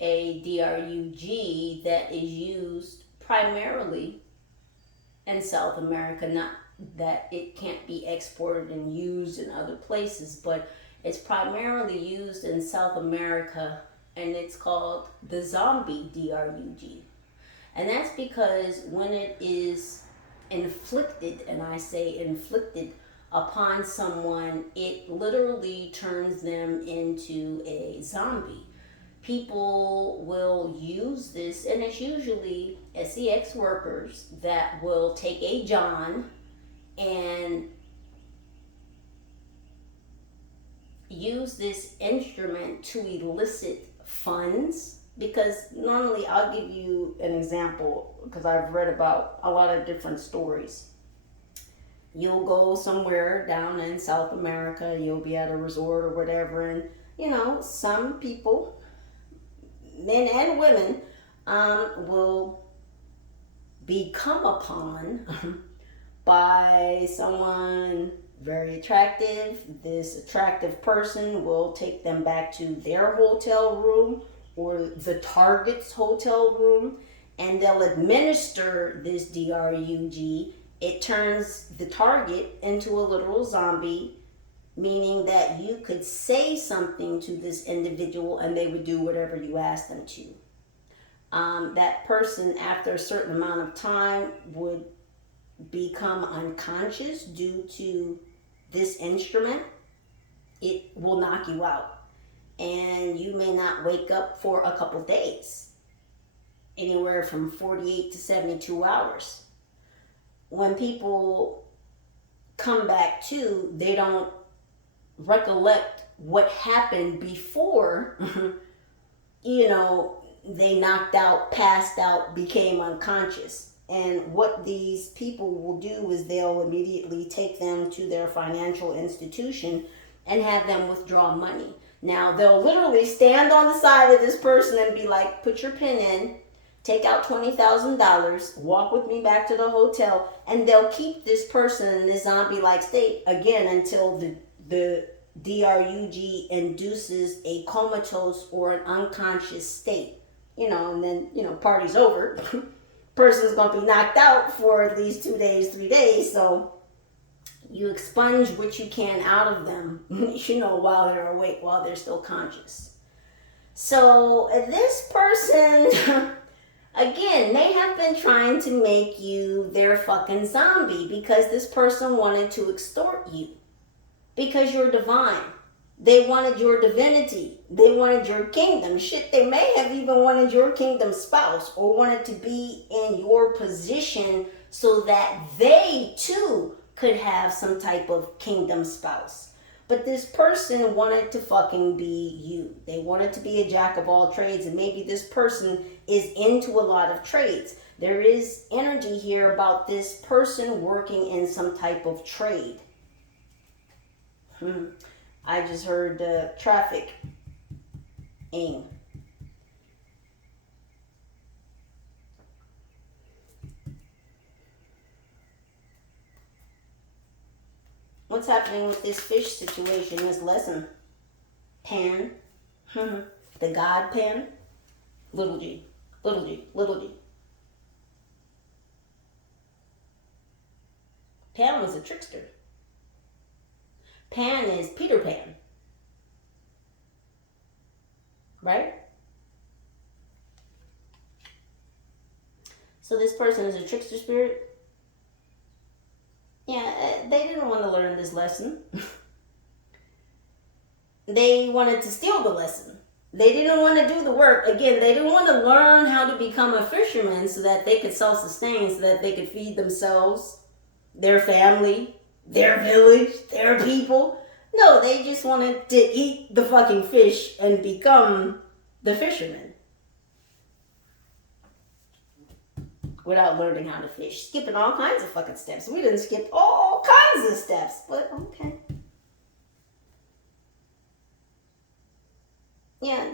a drug that is used primarily in South America. Not that it can't be exported and used in other places, but it's primarily used in South America, and it's called the zombie drug. And that's because when it is inflicted, and I say inflicted, upon someone, it literally turns them into a zombie. People will use this, and it's usually sex workers that will take a John and use this instrument to elicit funds. Because normally, I'll give you an example, because I've read about a lot of different stories. You'll go somewhere down in South America, you'll be at a resort or whatever, and some people, men and women, will be come upon by someone very attractive. This attractive person will take them back to their hotel room or the target's hotel room, and they'll administer this DRUG. It turns the target into a literal zombie, meaning that you could say something to this individual and they would do whatever you asked them to. That person, after a certain amount of time, would become unconscious due to this instrument. It will knock you out, and you may not wake up for a couple days, anywhere from 48 to 72 hours. When people come back to, they don't recollect what happened before, they knocked out, passed out, became unconscious. And what these people will do is they'll immediately take them to their financial institution and have them withdraw money. Now, they'll literally stand on the side of this person and be like, put your pin in, take out $20,000, walk with me back to the hotel, and they'll keep this person in this zombie-like state, again, until the DRUG induces a comatose or an unconscious state. And then, party's over. Person's going to be knocked out for at least 2 days, 3 days, so you expunge what you can out of them, while they're awake, while they're still conscious. So this person, again, may have been trying to make you their fucking zombie, because this person wanted to extort you. Because you're divine. They wanted your divinity. They wanted your kingdom. Shit, they may have even wanted your kingdom spouse, or wanted to be in your position so that they too could have some type of kingdom spouse. But this person wanted to fucking be you. They wanted to be a jack of all trades, and maybe this person is into a lot of trades. There is energy here about this person working in some type of trade. I just heard traffic. Aim. What's happening with this fish situation, this lesson? Pan. The God Pan. Little g. Little g. Little g. Pan was a trickster. Pan is Peter Pan. Right? So this person is a trickster spirit. lesson. They wanted to steal the lesson. They didn't want to do the work. Again, they didn't want to learn how to become a fisherman so that they could self-sustain, so that they could feed themselves, their family, their village, their people. No, they just wanted to eat the fucking fish and become the fisherman without learning how to fish. Skipping all kinds of fucking steps. We didn't skip all kinds of steps, but okay. Yeah,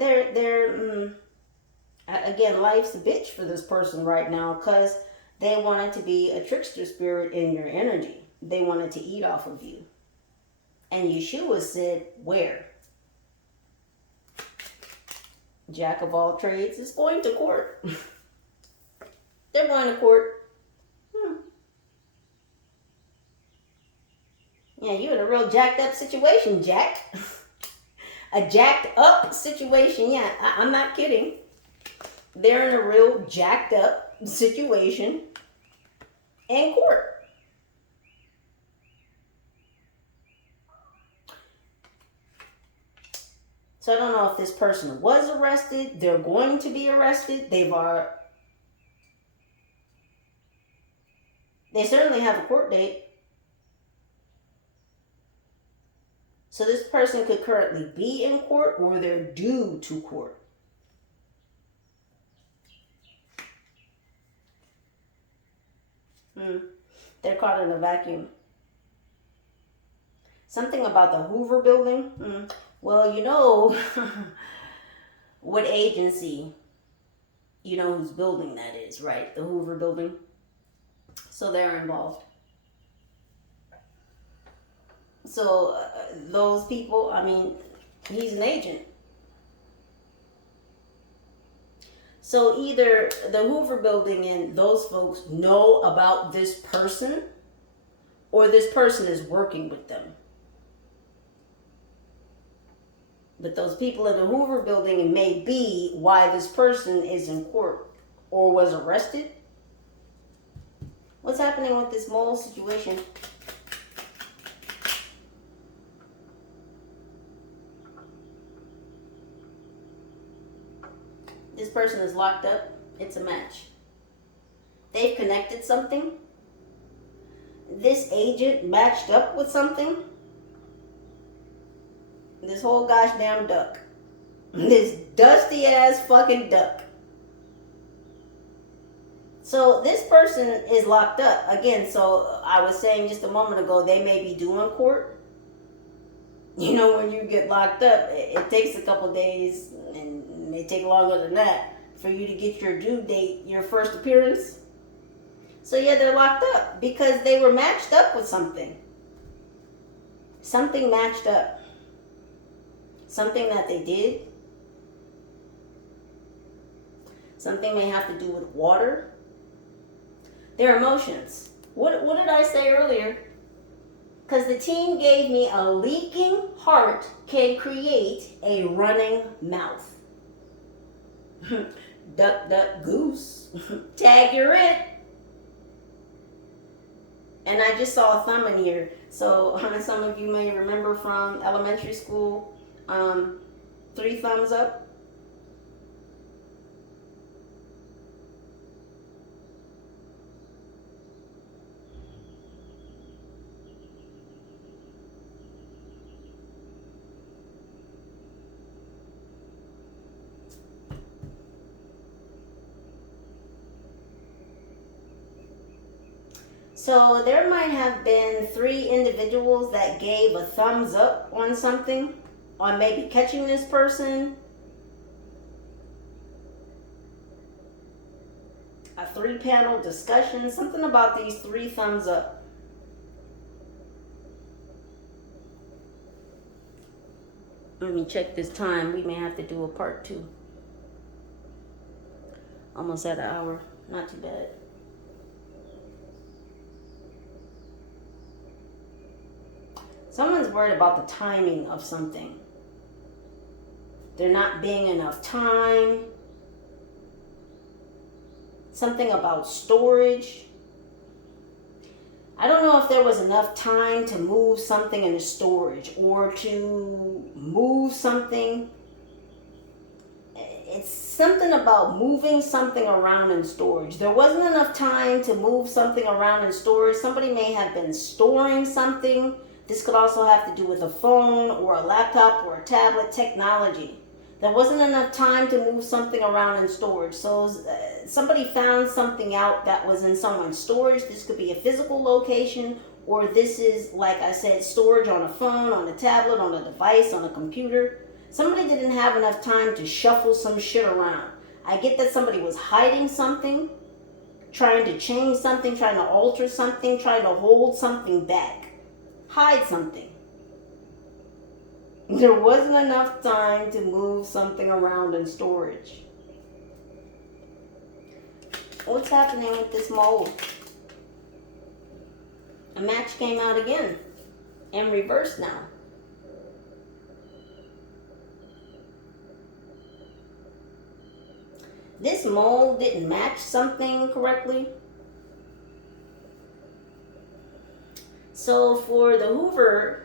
again, life's a bitch for this person right now because they wanted to be a trickster spirit in your energy. They wanted to eat off of you. And Yeshua said, where? Jack of all trades is going to court. They're going to court. Yeah, you're in a real jacked up situation, Jack. A jacked up situation. Yeah, I'm not kidding. They're in a real jacked up situation in court. So I don't know if this person was arrested. They're going to be arrested. They certainly have a court date. So this person could currently be in court or they're due to court. They're caught in a vacuum. Something about the Hoover building. Well, you know what agency, you know whose building that is, right? The Hoover building. So they're involved. So those people, I mean, he's an agent. So either the Hoover building and those folks know about this person or this person is working with them. But those people in the Hoover building may be why this person is in court or was arrested. What's happening with this mole situation? This person is locked up. It's a match. They've connected something. This agent matched up with something. This whole gosh damn duck. This dusty ass fucking duck. So this person is locked up. Again, so I was saying just a moment ago, they may be due in court. You know, when you get locked up, it takes a couple days, and it may take longer than that, for you to get your due date, your first appearance. So yeah, they're locked up because they were matched up with something. Something matched up. Something that they did. Something may have to do with water. Their emotions. What did I say earlier? Because the team gave me a leaking heart can create a running mouth. Duck, duck, goose. Tag, you're it. And I just saw a thumb in here. So some of you may remember from elementary school, 3 thumbs up. So there might have been 3 individuals that gave a thumbs up on something, on maybe catching this person. A 3-panel discussion, something about these 3 thumbs up. Let me check this time. We may have to do a part 2. Almost at an hour. Not too bad. Someone's worried about the timing of something. There not being enough time. Something about storage. I don't know if there was enough time to move something into storage or to move something. It's something about moving something around in storage. There wasn't enough time to move something around in storage. Somebody may have been storing something. This could also have to do with a phone or a laptop or a tablet technology. There wasn't enough time to move something around in storage. So somebody found something out that was in someone's storage. This could be a physical location, or this is, like I said, storage on a phone, on a tablet, on a device, on a computer. Somebody didn't have enough time to shuffle some shit around. I get that somebody was hiding something, trying to change something, trying to alter something, trying to hold something back. Hide something. There wasn't enough time to move something around in storage. What's happening with this mold? A match came out again. In reverse now. This mold didn't match something correctly. So for the Hoovers,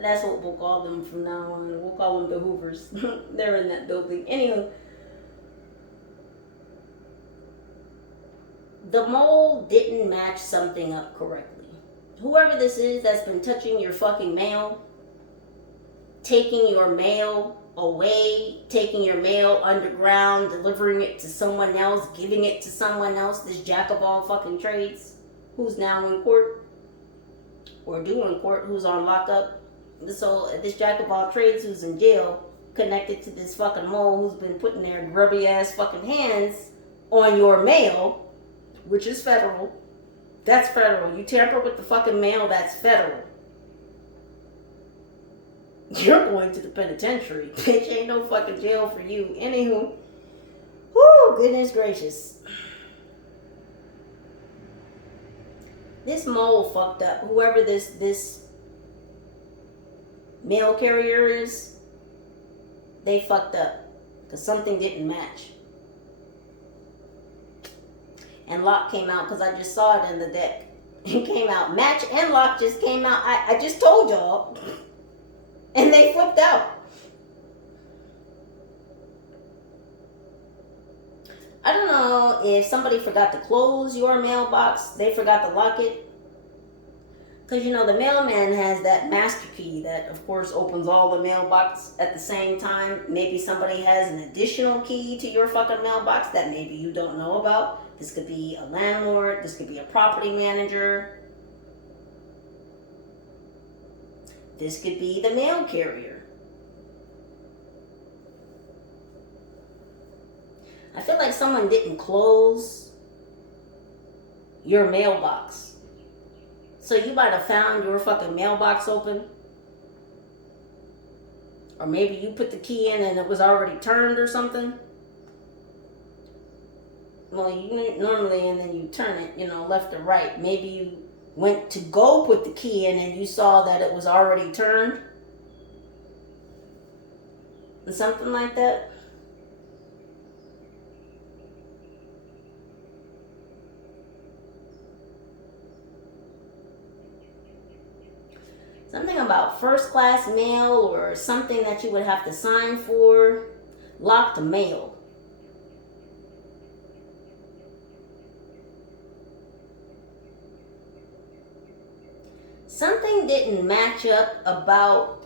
that's what we'll call them from now on. We'll call them the Hoovers. They're in that building. Anywho, the mold didn't match something up correctly. Whoever this is that's been touching your fucking mail, taking your mail away, taking your mail underground, delivering it to someone else, giving it to someone else, this jack of all fucking trades, who's now in court, or due in court, who's on lockup. So this jack of all trades who's in jail, connected to this fucking mole who's been putting their grubby ass fucking hands on your mail, which is federal. That's federal. You tamper with the fucking mail, that's federal. You're going to the penitentiary. Bitch, ain't no fucking jail for you. Anywho. Whoo, goodness gracious. This mole fucked up. Whoever this mail carrier is, they fucked up. Because something didn't match. And lock came out because I just saw it in the deck. It came out. Match and lock just came out. I just told y'all. And they flipped out. I don't know if somebody forgot to close your mailbox. They forgot to lock it. Because, you know, the mailman has that master key that, of course, opens all the mailbox at the same time. Maybe somebody has an additional key to your fucking mailbox that maybe you don't know about. This could be a landlord. This could be a property manager. This could be the mail carrier. I feel like someone didn't close your mailbox. So you might have found your fucking mailbox open. Or maybe you put the key in and it was already turned or something. Well, you normally, and then you turn it, you know, left or right. Maybe you went to go put the key in and you saw that it was already turned. Something like that. Something about first class mail or something that you would have to sign for. Locked mail. Something didn't match up about,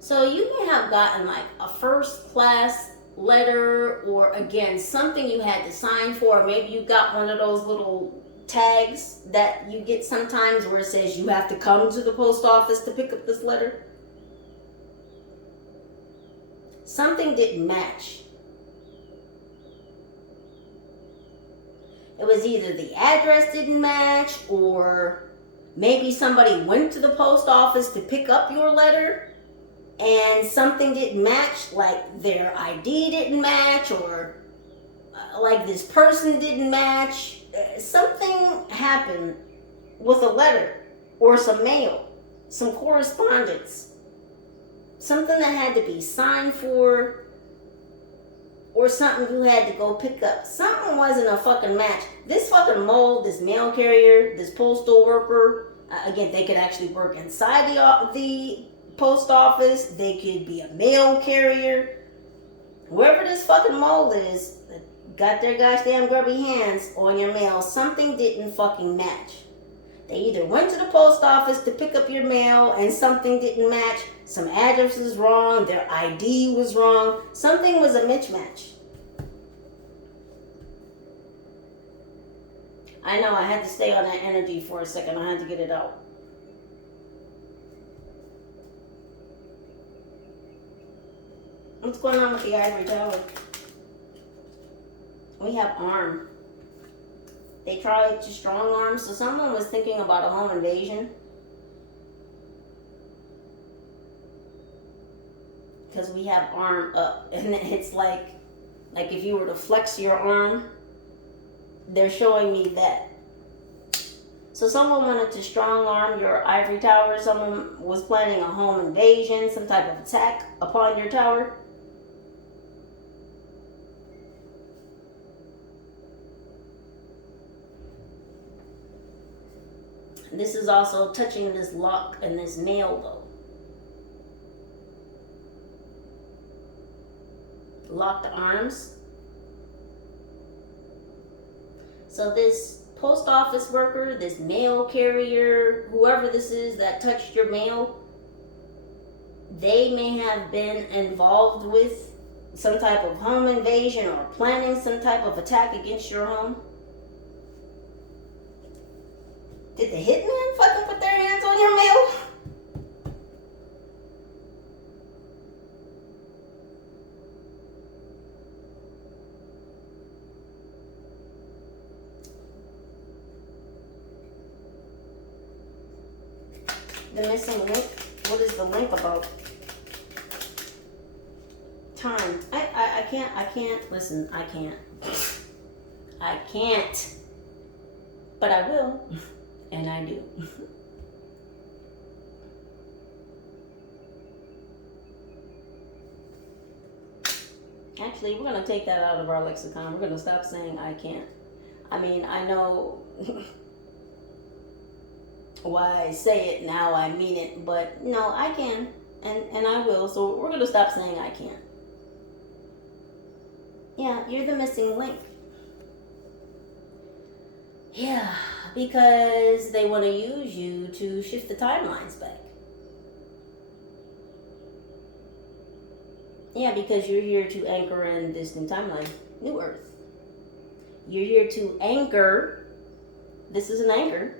so you may have gotten like a first class letter, or again, something you had to sign for. Maybe you got one of those little tags that you get sometimes where it says you have to come to the post office to pick up this letter. Something didn't match. It was either the address didn't match, or maybe somebody went to the post office to pick up your letter and something didn't match, like their ID didn't match, or like this person didn't match. Something happened with a letter or some mail, some correspondence, something that had to be signed for, or something you had to go pick up. Something wasn't a fucking match. This fucking mole, this mail carrier, this postal worker, again, they could actually work inside the post office. They could be a mail carrier. Whoever this fucking mole is, got their gosh damn grubby hands on your mail, something didn't fucking match. They either went to the post office to pick up your mail and something didn't match, some address was wrong, their ID was wrong, something was a mismatch. I know, I had to stay on that energy for a second, I had to get it out. What's going on with the ivory tower? We have arm. They tried to strong arm, so someone was thinking about a home invasion. Because we have arm up, and it's like if you were to flex your arm, they're showing me that. So someone wanted to strong arm your ivory tower. Someone was planning a home invasion, some type of attack upon your tower. This is also touching this lock and this nail though. Locked arms. So this post office worker, this mail carrier, whoever this is that touched your mail, they may have been involved with some type of home invasion or planning some type of attack against your home. Did the hitman fucking put their hands on your mail? The missing link? What is the link about? Time. I can't. Listen, I can't. But I will. And I do. Actually, we're going to take that out of our lexicon. We're going to stop saying I can't. I mean, I know why I say it now, I mean it, but no, I can. And I will. So we're going to stop saying I can't. Yeah, you're the missing link. Yeah, because they want to use you to shift the timelines back. Yeah, because you're here to anchor in this new timeline, new Earth. You're here to anchor. This is an anchor.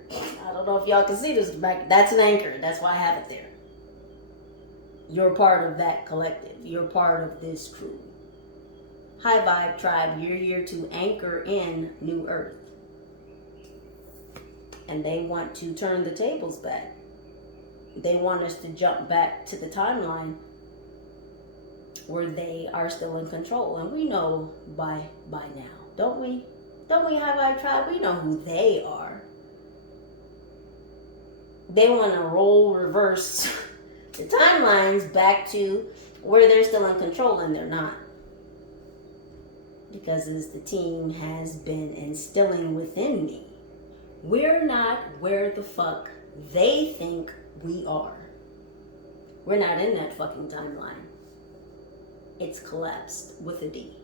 I don't know if y'all can see this back. That's an anchor. That's why I have it there. You're part of that collective. You're part of this crew. High Vibe Tribe, you're here to anchor in new Earth. And they want to turn the tables back. They want us to jump back to the timeline where they are still in control. And we know by now, don't we? Don't we, High Vibe Tribe? We know who they are. They want to roll reverse the timelines back to where they're still in control, and they're not. Because as the team has been instilling within me, we're not where the fuck they think we are. We're not in that fucking timeline. It's collapsed with a D.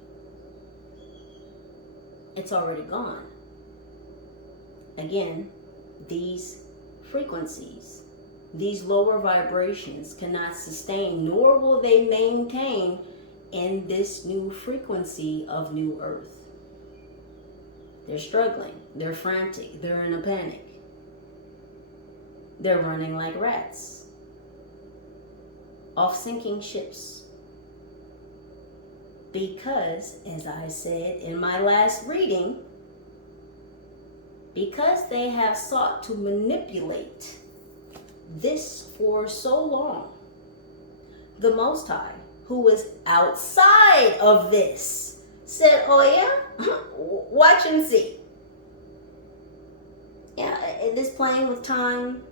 It's already gone. Again, these frequencies, these lower vibrations cannot sustain, nor will they maintain in this new frequency of new Earth. They're struggling. They're frantic. They're in a panic. They're running like rats off sinking ships. Because, as I said in my last reading, because they have sought to manipulate this for so long, the Most High, who is outside of this, said, oh yeah? Watch and see. Yeah, this playing with time,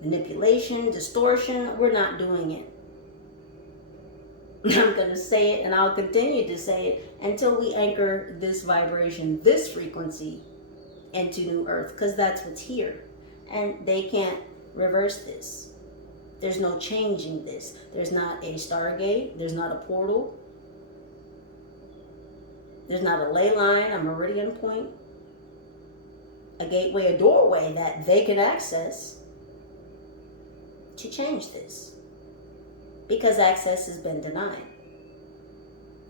manipulation, distortion, we're not doing it. I'm going to say it, and I'll continue to say it until we anchor this vibration, this frequency, into New Earth, because that's what's here. And they can't reverse this. There's no changing this. There's not a stargate. There's not a portal. There's not a ley line, a meridian point, a gateway, a doorway that they can access to change this. Because access has been denied.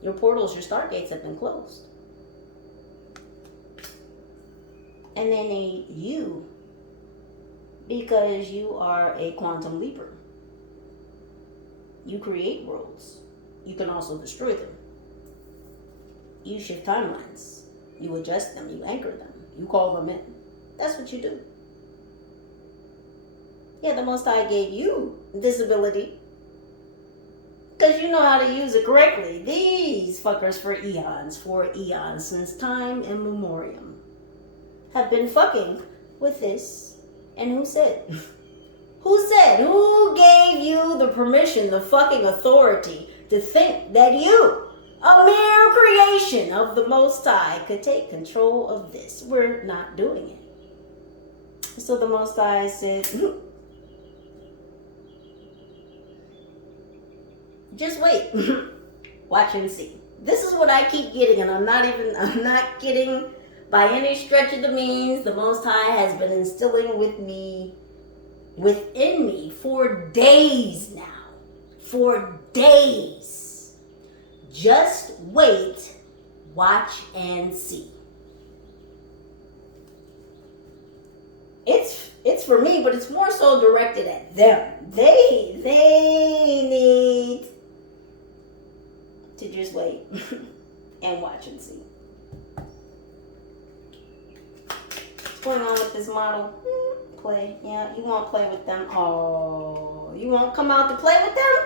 Your portals, your stargates have been closed. And they need you because you are a quantum leaper. You create worlds. You can also destroy them. You shift timelines. You adjust them. You anchor them. You call them in. That's what you do. Yeah, the Most High gave you this ability because you know how to use it correctly. These fuckers for eons, since time immemorial, have been fucking with this. And who said? Who gave you the permission, the fucking authority to think that you, a mere creation of the Most High, could take control of this? We're not doing it. So the Most High said, just wait. Watch and see. This is what I keep getting, and I'm not kidding by any stretch of the means. The Most High has been instilling within me for days now. For days. Just wait, watch, and see. It's for me, but it's more so directed at them. They need to just wait and watch and see. What's going on with this model? Play. Yeah, you won't play with them. Oh, you won't come out to play with them?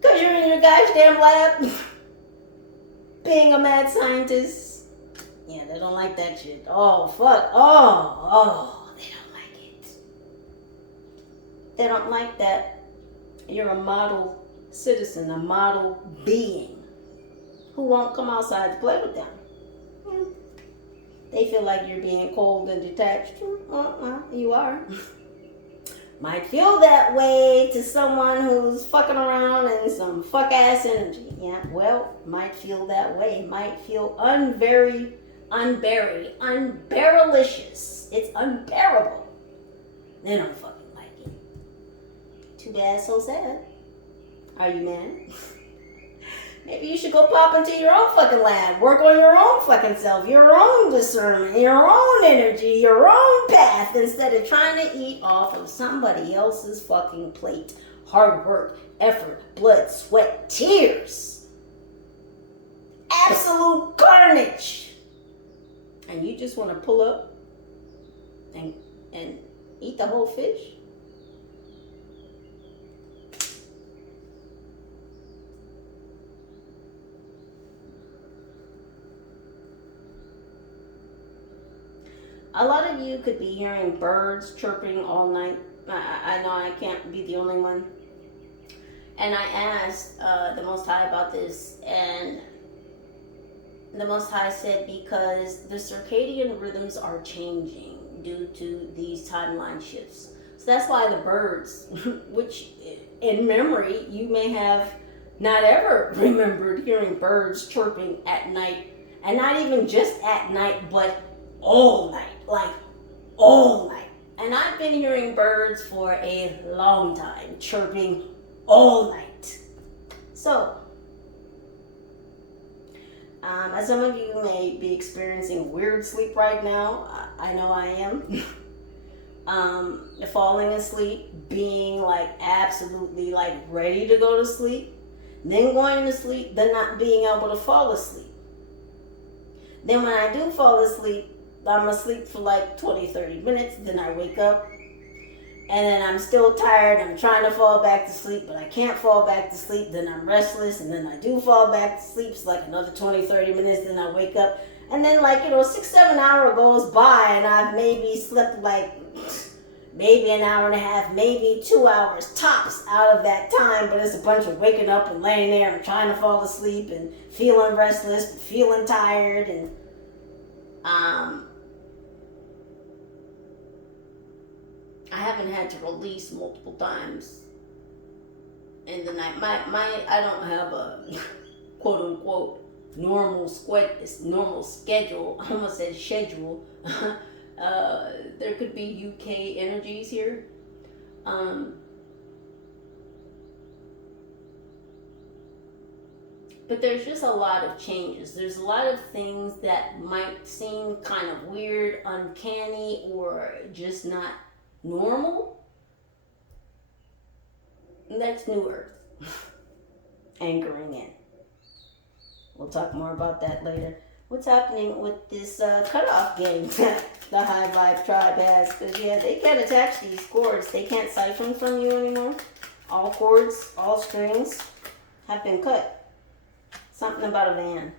Because you're in your gosh damn lab being a mad scientist. Yeah, they don't like that shit. Oh, fuck. Oh, they don't like it. They don't like that. You're a model citizen, a model being who won't come outside to play with them. Yeah. They feel like you're being cold and detached. You are. Might feel that way to someone who's fucking around in some fuck-ass energy. Yeah, well, might feel that way. Might feel unbearalicious. It's unbearable. They don't fucking like it. Too bad, so sad. Are you mad? Maybe you should go pop into your own fucking lab. Work on your own fucking self, your own discernment, your own energy, your own path, instead of trying to eat off of somebody else's fucking plate. Hard work, effort, blood, sweat, tears. Absolute carnage. And you just want to pull up and eat the whole fish? A lot of you could be hearing birds chirping all night. I know I can't be the only one. And I asked the Most High about this, and the Most High said because the circadian rhythms are changing due to these timeline shifts. So that's why the birds, which in memory you may have not ever remembered hearing birds chirping at night, and not even just at night, but all night, like all night. And I've been hearing birds for a long time, chirping all night. So, as some of you may be experiencing weird sleep right now, I know I am. Falling asleep, being like absolutely like ready to go to sleep, then going to sleep, then not being able to fall asleep. Then when I do fall asleep, I'm asleep for like 20-30 minutes, then I wake up, and then I'm still tired, I'm trying to fall back to sleep, but I can't fall back to sleep, then I'm restless, and then I do fall back to sleep, it's like another 20-30 minutes, then I wake up, and then 6-7 hours goes by, and I've maybe slept maybe an hour and a half, maybe 2 hours tops out of that time, but it's a bunch of waking up and laying there and trying to fall asleep and feeling restless, feeling tired, and I haven't had to release multiple times in the night. I don't have a quote unquote normal schedule. I almost said schedule. There could be UK energies here. But there's just a lot of changes. There's a lot of things that might seem kind of weird, uncanny, or just not normal. And that's New Earth anchoring in. We'll talk more about that later. What's happening with this cutoff game that the High Vibe Tribe has? Because, yeah, they can't attach these cords. They can't siphon from you anymore. All cords, all strings have been cut. Something about a van.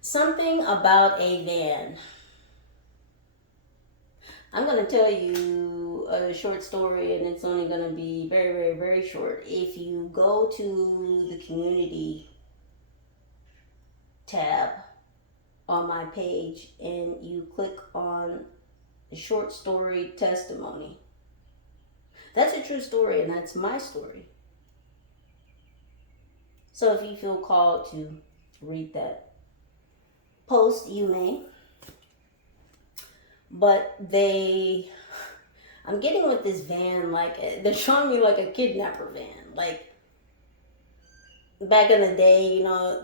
Something about a van. I'm going to tell you a short story, and it's only going to be very, very, very short. If you go to the community tab on my page and you click on the short story testimony, that's a true story, and that's my story. So if you feel called to read that post, you may. But I'm getting with this van, like, they're showing me like a kidnapper van. Like, back in the day, you know,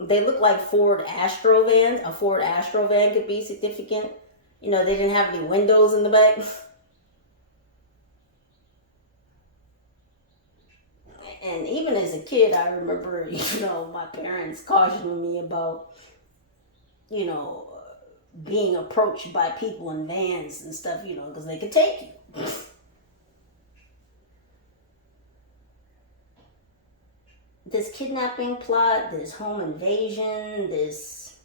they look like Ford Astro vans. A Ford Astro van could be significant. You know, they didn't have any windows in the back. And even as a kid, I remember, you know, my parents cautioning me about, you know, being approached by people in vans and stuff, you know, because they could take you. This kidnapping plot, this home invasion, this...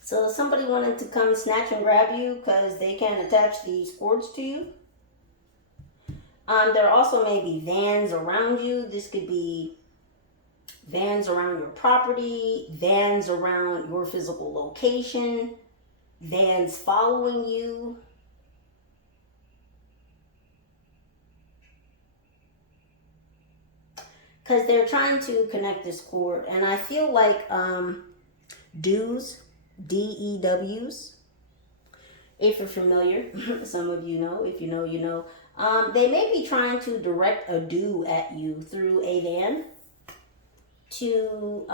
So somebody wanted to come snatch and grab you because they can't attach these cords to you. There also may be vans around you. This could be vans around your property, vans around your physical location, vans following you. Because they're trying to connect this cord. And I feel like DEWs, D-E-Ws, if you're familiar, some of you know, if you know, you know. They may be trying to direct a DEW at you through a van to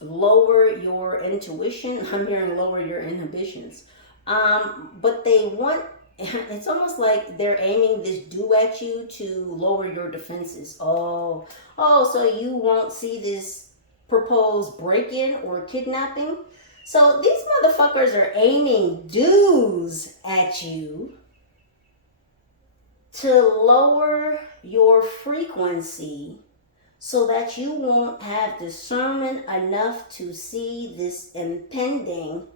lower your intuition. I'm hearing lower your inhibitions. But they want, it's almost like they're aiming this DEW at you to lower your defenses. Oh, so you won't see this proposed break-in or kidnapping. So these motherfuckers are aiming DEWs at you to lower your frequency so that you won't have discernment enough to see this impending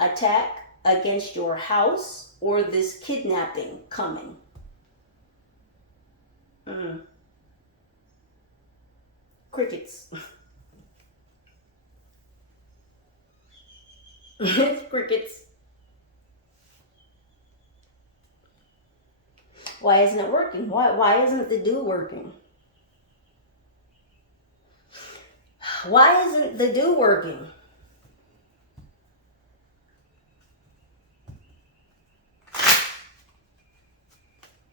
attack against your house or this kidnapping coming. Crickets. It's crickets. Why isn't it working? Why isn't the DEW working? Why isn't the DEW working?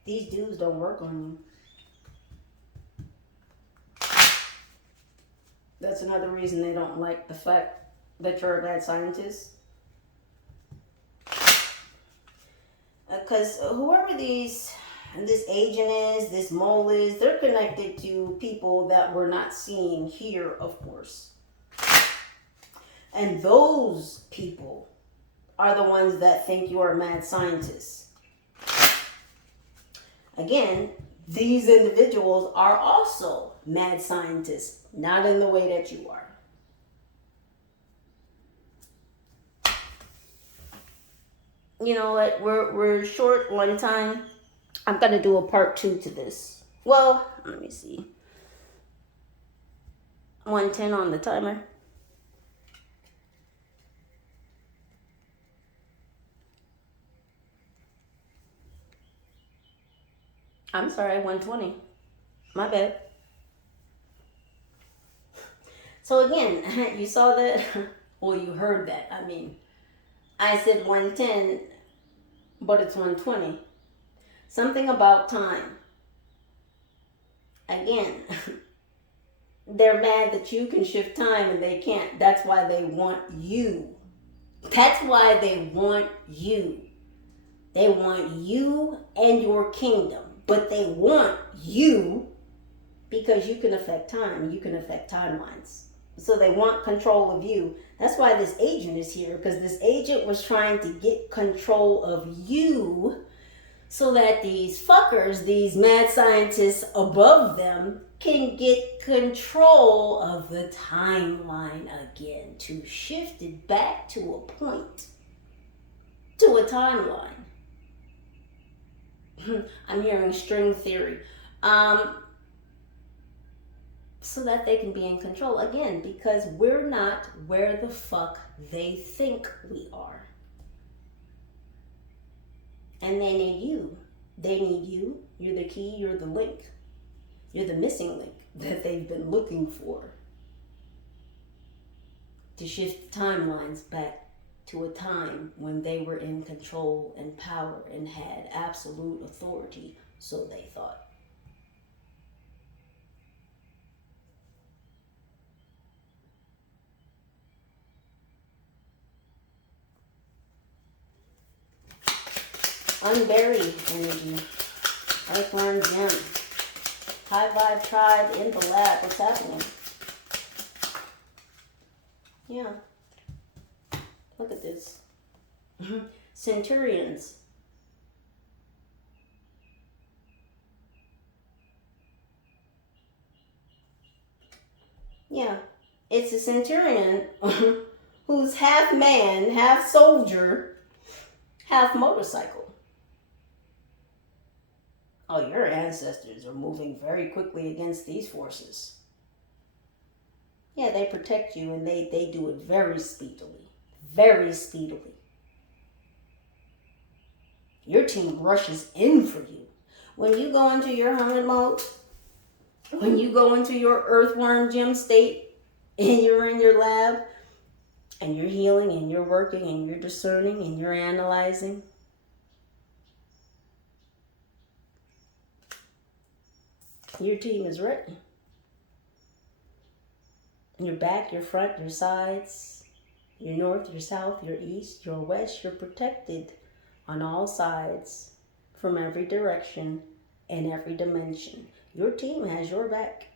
These DEWs don't work on you. That's another reason they don't like the fact that you're a bad scientist. Because whoever this agent is, this mole is, they're connected to people that we're not seeing here, of course. And those people are the ones that think you are a mad scientist. Again, these individuals are also mad scientists, not in the way that you are. You know what? We're short on time. I'm gonna do a part 2 to this. Well, let me see. 110 on the timer. I'm sorry, 120. My bad. So again, you saw that? Well, you heard that. I mean, I said 110, but it's 120. Something about time. Again, they're mad that you can shift time and they can't. That's why they want you. That's why they want you. They want you and your kingdom. But they want you because you can affect time. You can affect timelines. So they want control of you. That's why this agent is here, because this agent was trying to get control of you so that these fuckers, these mad scientists above them, can get control of the timeline again, to shift it back to a point, to a timeline. I'm hearing string theory. So that they can be in control again, because we're not where the fuck they think we are. And they need you. They need you. You're the key, you're the link. You're the missing link that they've been looking for. To shift timelines back to a time when they were in control and power and had absolute authority, so they thought. Unburied energy. Earthworm gem. Hyghvybetrybe in the lab. What's happening? Yeah. Look at this. Centurions. Yeah. It's a centurion who's half man, half soldier, half motorcycle. Oh, your ancestors are moving very quickly against these forces. Yeah, they protect you, and they do it very speedily. Very speedily. Your team rushes in for you. When you go into your hermit mode, when you go into your earthworm gem state, and you're in your lab, and you're healing, and you're working, and you're discerning, and you're analyzing, your team is ready. Your back, your front, your sides, your north, your south, your east, your west, you're protected on all sides, from every direction and every dimension. Your team has your back.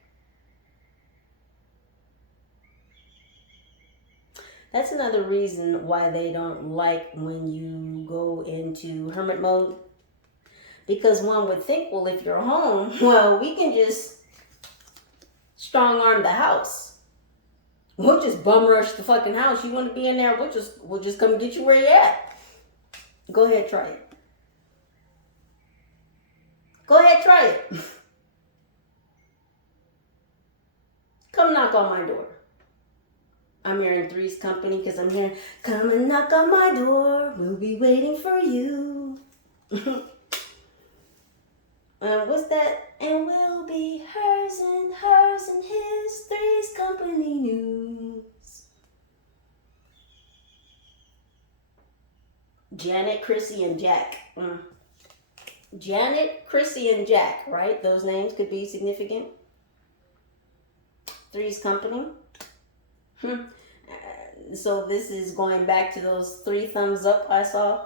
That's another reason why they don't like when you go into hermit mode. Because one would think, well, if you're home, well, we can just strong arm the house. We'll just bum rush the fucking house. You want to be in there? We'll just come get you where you're at. Go ahead, try it. Go ahead, try it. Come knock on my door. I'm hearing Three's Company because I'm hearing, come and knock on my door. We'll be waiting for you. What's that? And we'll be hers and his. Three's Company news. Janet, Chrissy, and Jack. Janet, Chrissy, and Jack, right? Those names could be significant. Three's Company. So this is going back to those 3 thumbs up I saw.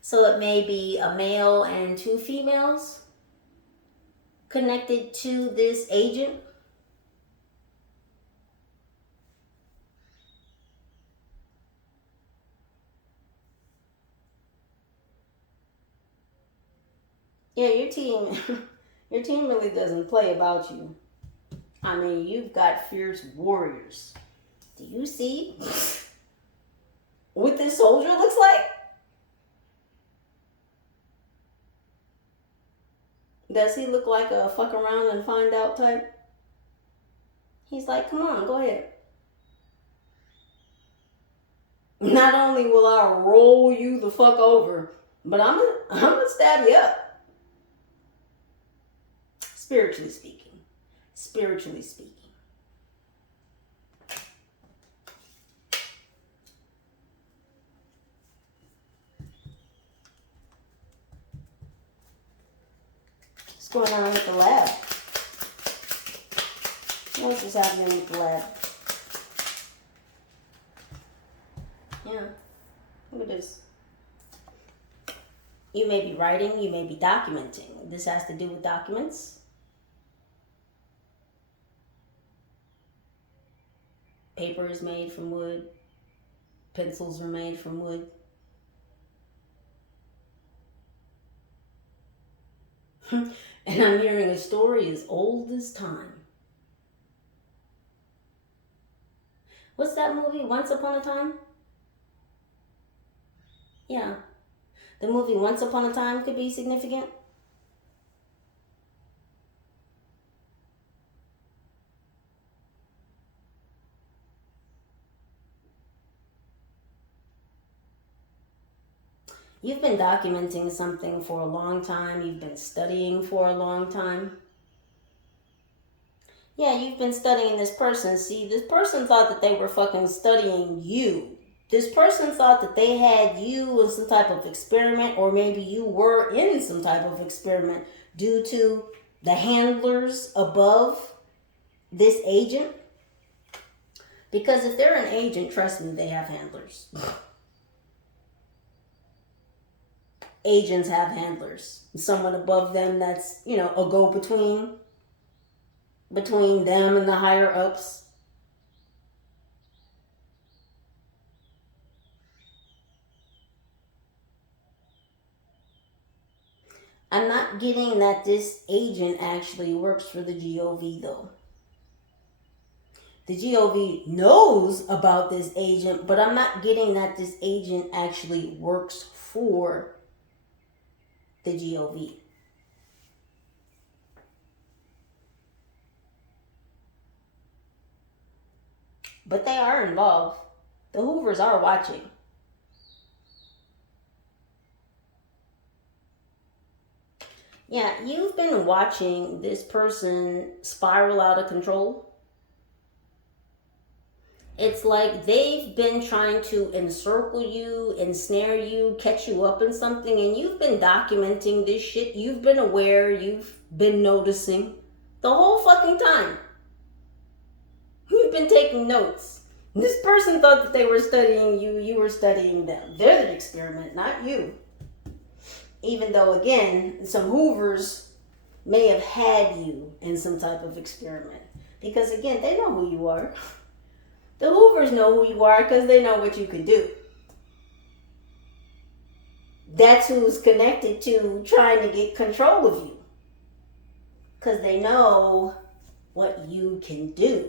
So it may be a male and 2 females connected to this agent. Yeah, your team really doesn't play about you. I mean, you've got fierce warriors. Do you see what this soldier looks like? Does he look like a fuck around and find out type? He's like, come on, go ahead. Not only will I roll you the fuck over, but I'm gonna stab you up. Spiritually speaking. Spiritually speaking. What's going on with the lab? What's just happening with the lab? Yeah. Look at this. You may be writing, you may be documenting. This has to do with documents. Paper is made from wood. Pencils are made from wood. And I'm hearing a story as old as time. What's that movie, Once Upon a Time? Yeah. The movie Once Upon a Time could be significant. You've been documenting something for a long time. You've been studying for a long time. Yeah, you've been studying this person. See, this person thought that they were fucking studying you. This person thought that they had you in some type of experiment, or maybe you were in some type of experiment due to the handlers above this agent. Because if they're an agent, trust me, they have handlers. Agents have handlers. Someone above them that's, a go-between between them and the higher ups. I'm not getting that this agent actually works for the GOV though. The GOV knows about this agent, but I'm not getting that this agent actually works for the GOV. But they are involved. The Hoovers are watching. Yeah, you've been watching this person spiral out of control. It's like they've been trying to encircle you, ensnare you, catch you up in something, and you've been documenting this shit. You've been aware, you've been noticing the whole fucking time. You've been taking notes. This person thought that they were studying you, you were studying them. They're the experiment, not you. Even though, again, some Hoovers may have had you in some type of experiment. Because, again, they know who you are. The Hoovers know who you are because they know what you can do. That's who's connected to trying to get control of you. Because they know what you can do.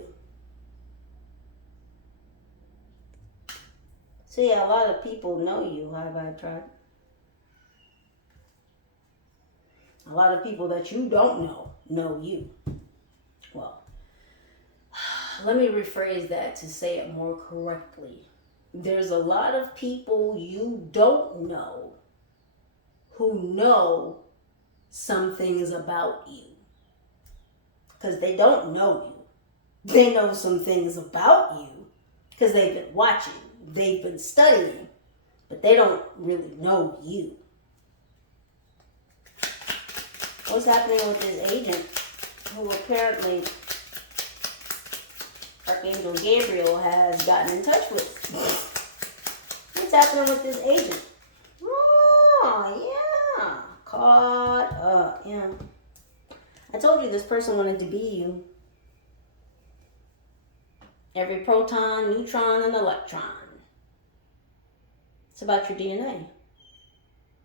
So yeah, a lot of people know you, Hyghvybetrybe. A lot of people that you don't know you. Well, let me rephrase that to say it more correctly. There's a lot of people you don't know who know some things about you. Because they don't know you. They know some things about you because they've been watching, they've been studying, but they don't really know you. What's happening with this agent who apparently Archangel Gabriel has gotten in touch with? What's happening with this agent? Oh, yeah. Caught up. Yeah. I told you this person wanted to be you. Every proton, neutron, and electron. It's about your DNA.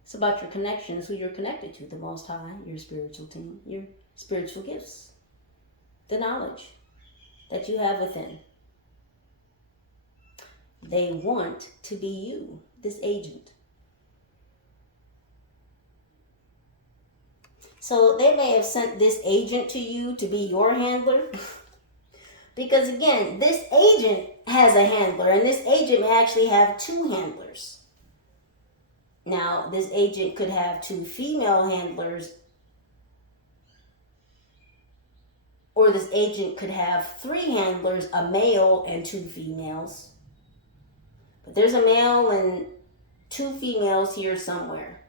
It's about your connections, who you're connected to, the Most High, your spiritual team, your spiritual gifts, the knowledge that you have within. They want to be you, this agent. So they may have sent this agent to you to be your handler. Because again, this agent has a handler, and this agent may actually have two handlers. Now, this agent could have two female handlers, or this agent could have three handlers, a male and two females. But there's a male and two females here somewhere.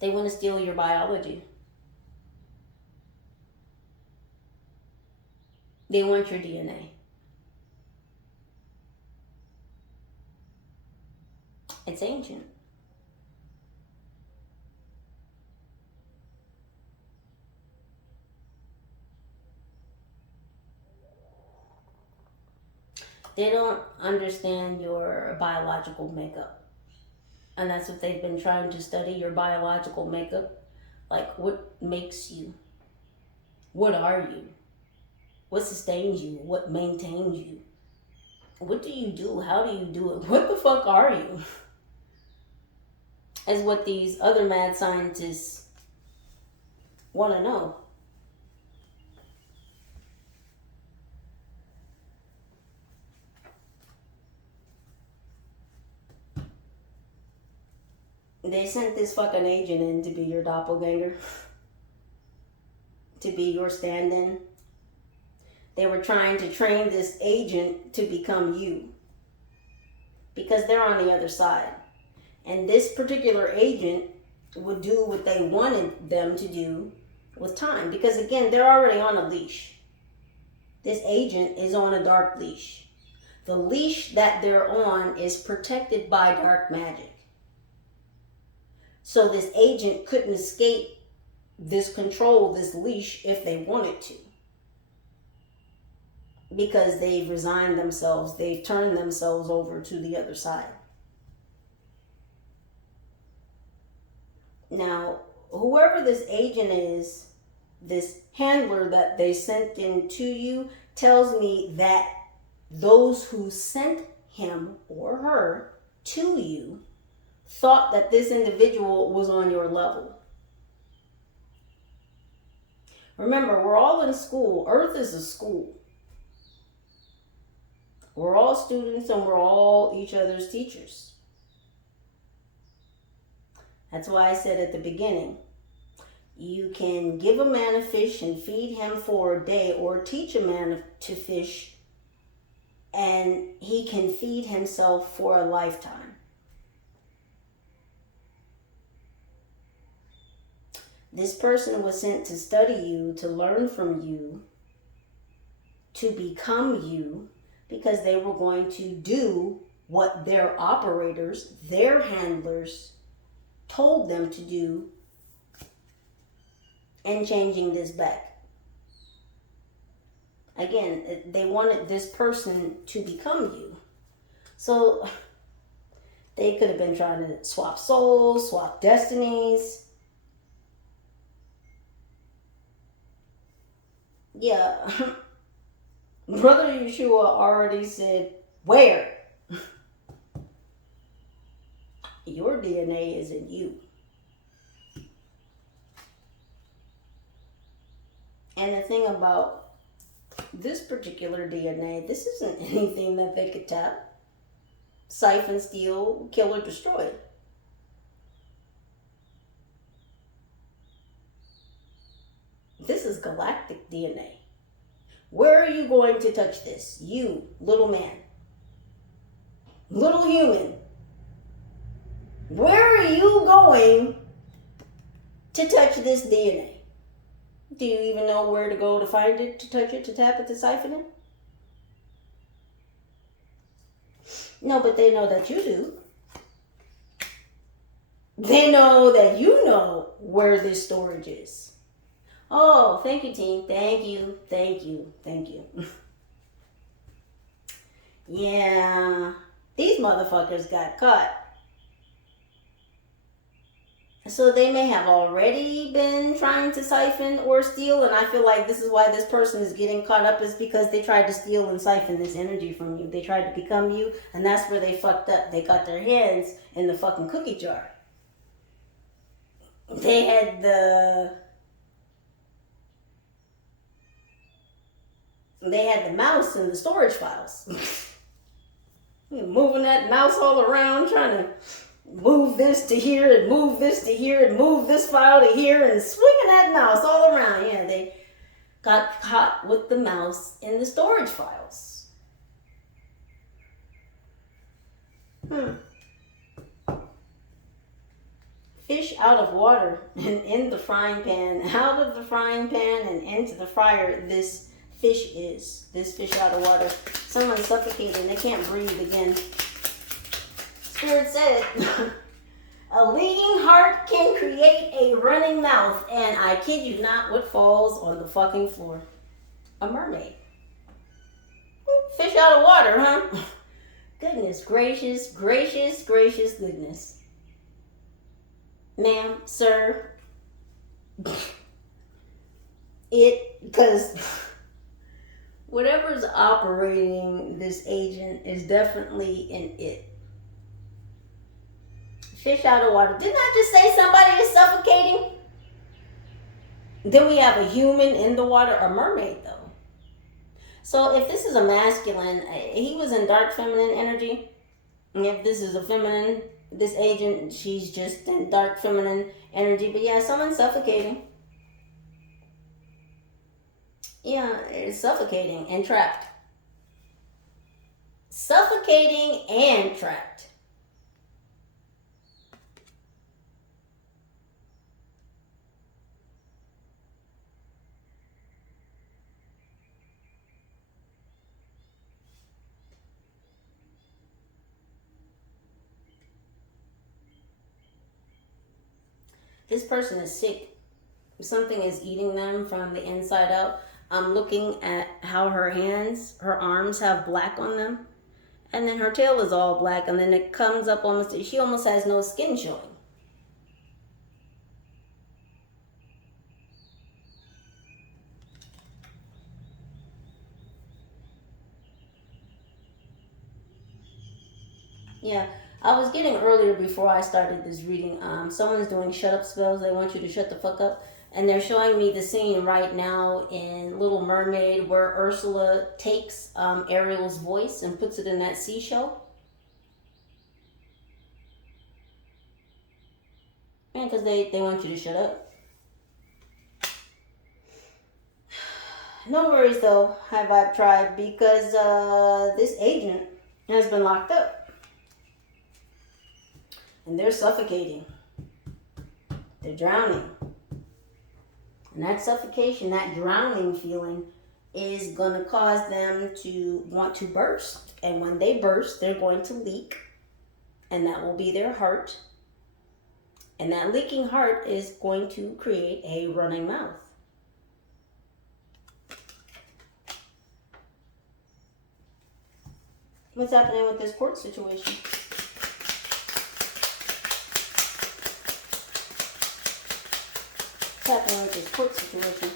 They want to steal your biology. They want your DNA. It's ancient. They don't understand your biological makeup. And that's what they've been trying to study, your biological makeup. Like, what makes you? What are you? What sustains you? What maintains you? What do you do? How do you do it? What the fuck are you? Is what these other mad scientists want to know. They sent this fucking agent in to be your doppelganger. To be your stand-in. They were trying to train this agent to become you. Because they're on the other side. And this particular agent would do what they wanted them to do with time. Because again, they're already on a leash. This agent is on a dark leash. The leash that they're on is protected by dark magic. So this agent couldn't escape this control, this leash, if they wanted to. Because they've resigned themselves, they've turned themselves over to the other side. Now, whoever this agent is, this handler that they sent in to you, tells me that those who sent him or her to you thought that this individual was on your level. Remember, we're all in school. Earth is a school. We're all students and we're all each other's teachers. That's why I said at the beginning, you can give a man a fish and feed him for a day, or teach a man to fish and he can feed himself for a lifetime. This person was sent to study you, to learn from you, to become you, because they were going to do what their operators, their handlers, told them to do, and changing this back. Again, they wanted this person to become you. So they could have been trying to swap souls, swap destinies. Yeah. Brother Yeshua already said, where? Your DNA is in you. And the thing about this particular DNA, this isn't anything that they could tap, siphon, steal, kill, or destroy. This is galactic DNA. Where are you going to touch this? You, little man. Little human. Where are you going to touch this DNA? Do you even know where to go to find it, to touch it, to tap it, to siphon it? No, but they know that you do. They know that you know where this storage is. Oh, thank you, team. Thank you, thank you, thank you. Yeah, these motherfuckers got caught. So they may have already been trying to siphon or steal, and I feel like this is why this person is getting caught up, is because they tried to steal and siphon this energy from you. They tried to become you, and that's where they fucked up. They got their hands in the fucking cookie jar. They had the mouse in the storage files. Moving that mouse all around, trying to move this to here and move this to here and move this file to here and swinging that mouse all around. Yeah, they got caught with the mouse in the storage files. Fish out of water and in the frying pan, out of the frying pan and into the fryer. This fish out of water. Someone's suffocating. They can't breathe again. Spirit said, a leaking heart can create a running mouth. And I kid you not, what falls on the fucking floor? A mermaid. Fish out of water, huh? Goodness gracious, gracious, gracious goodness. Ma'am, sir. Because whatever's operating this agent is definitely an it. Fish out of water. Didn't I just say somebody is suffocating? Then we have a human in the water, a mermaid though. So if this is a masculine, he was in dark feminine energy. And if this is a feminine, this agent, she's just in dark feminine energy. But yeah, someone's suffocating. Yeah, it's suffocating and trapped. Suffocating and trapped. This person is sick. Something is eating them from the inside out. I'm looking at how her arms have black on them. And then her tail is all black. And then it comes up she almost has no skin showing. Yeah, I was getting earlier before I started this reading. Someone's doing shut up spells. They want you to shut the fuck up. And they're showing me the scene right now in Little Mermaid where Ursula takes Ariel's voice and puts it in that seashell. Man, because they want you to shut up. No worries though, Hyghvybetrybe, because this agent has been locked up. And they're suffocating. They're drowning. And that suffocation, that drowning feeling is going to cause them to want to burst. And when they burst, they're going to leak. And that will be their heart. And that leaking heart is going to create a running mouth. What's happening with this court situation? What's happening with this court situation?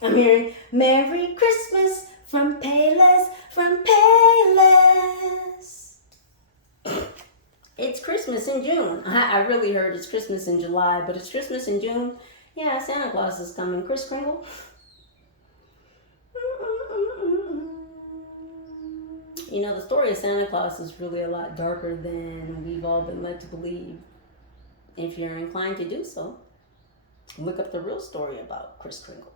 I'm hearing Merry Christmas from Payless, from Payless. It's Christmas in June. I really heard it's Christmas in July, but it's Christmas in June. Yeah, Santa Claus is coming. Kris Kringle. You know, the story of Santa Claus is really a lot darker than we've all been led to believe. If you're inclined to do so, look up the real story about Kris Kringle.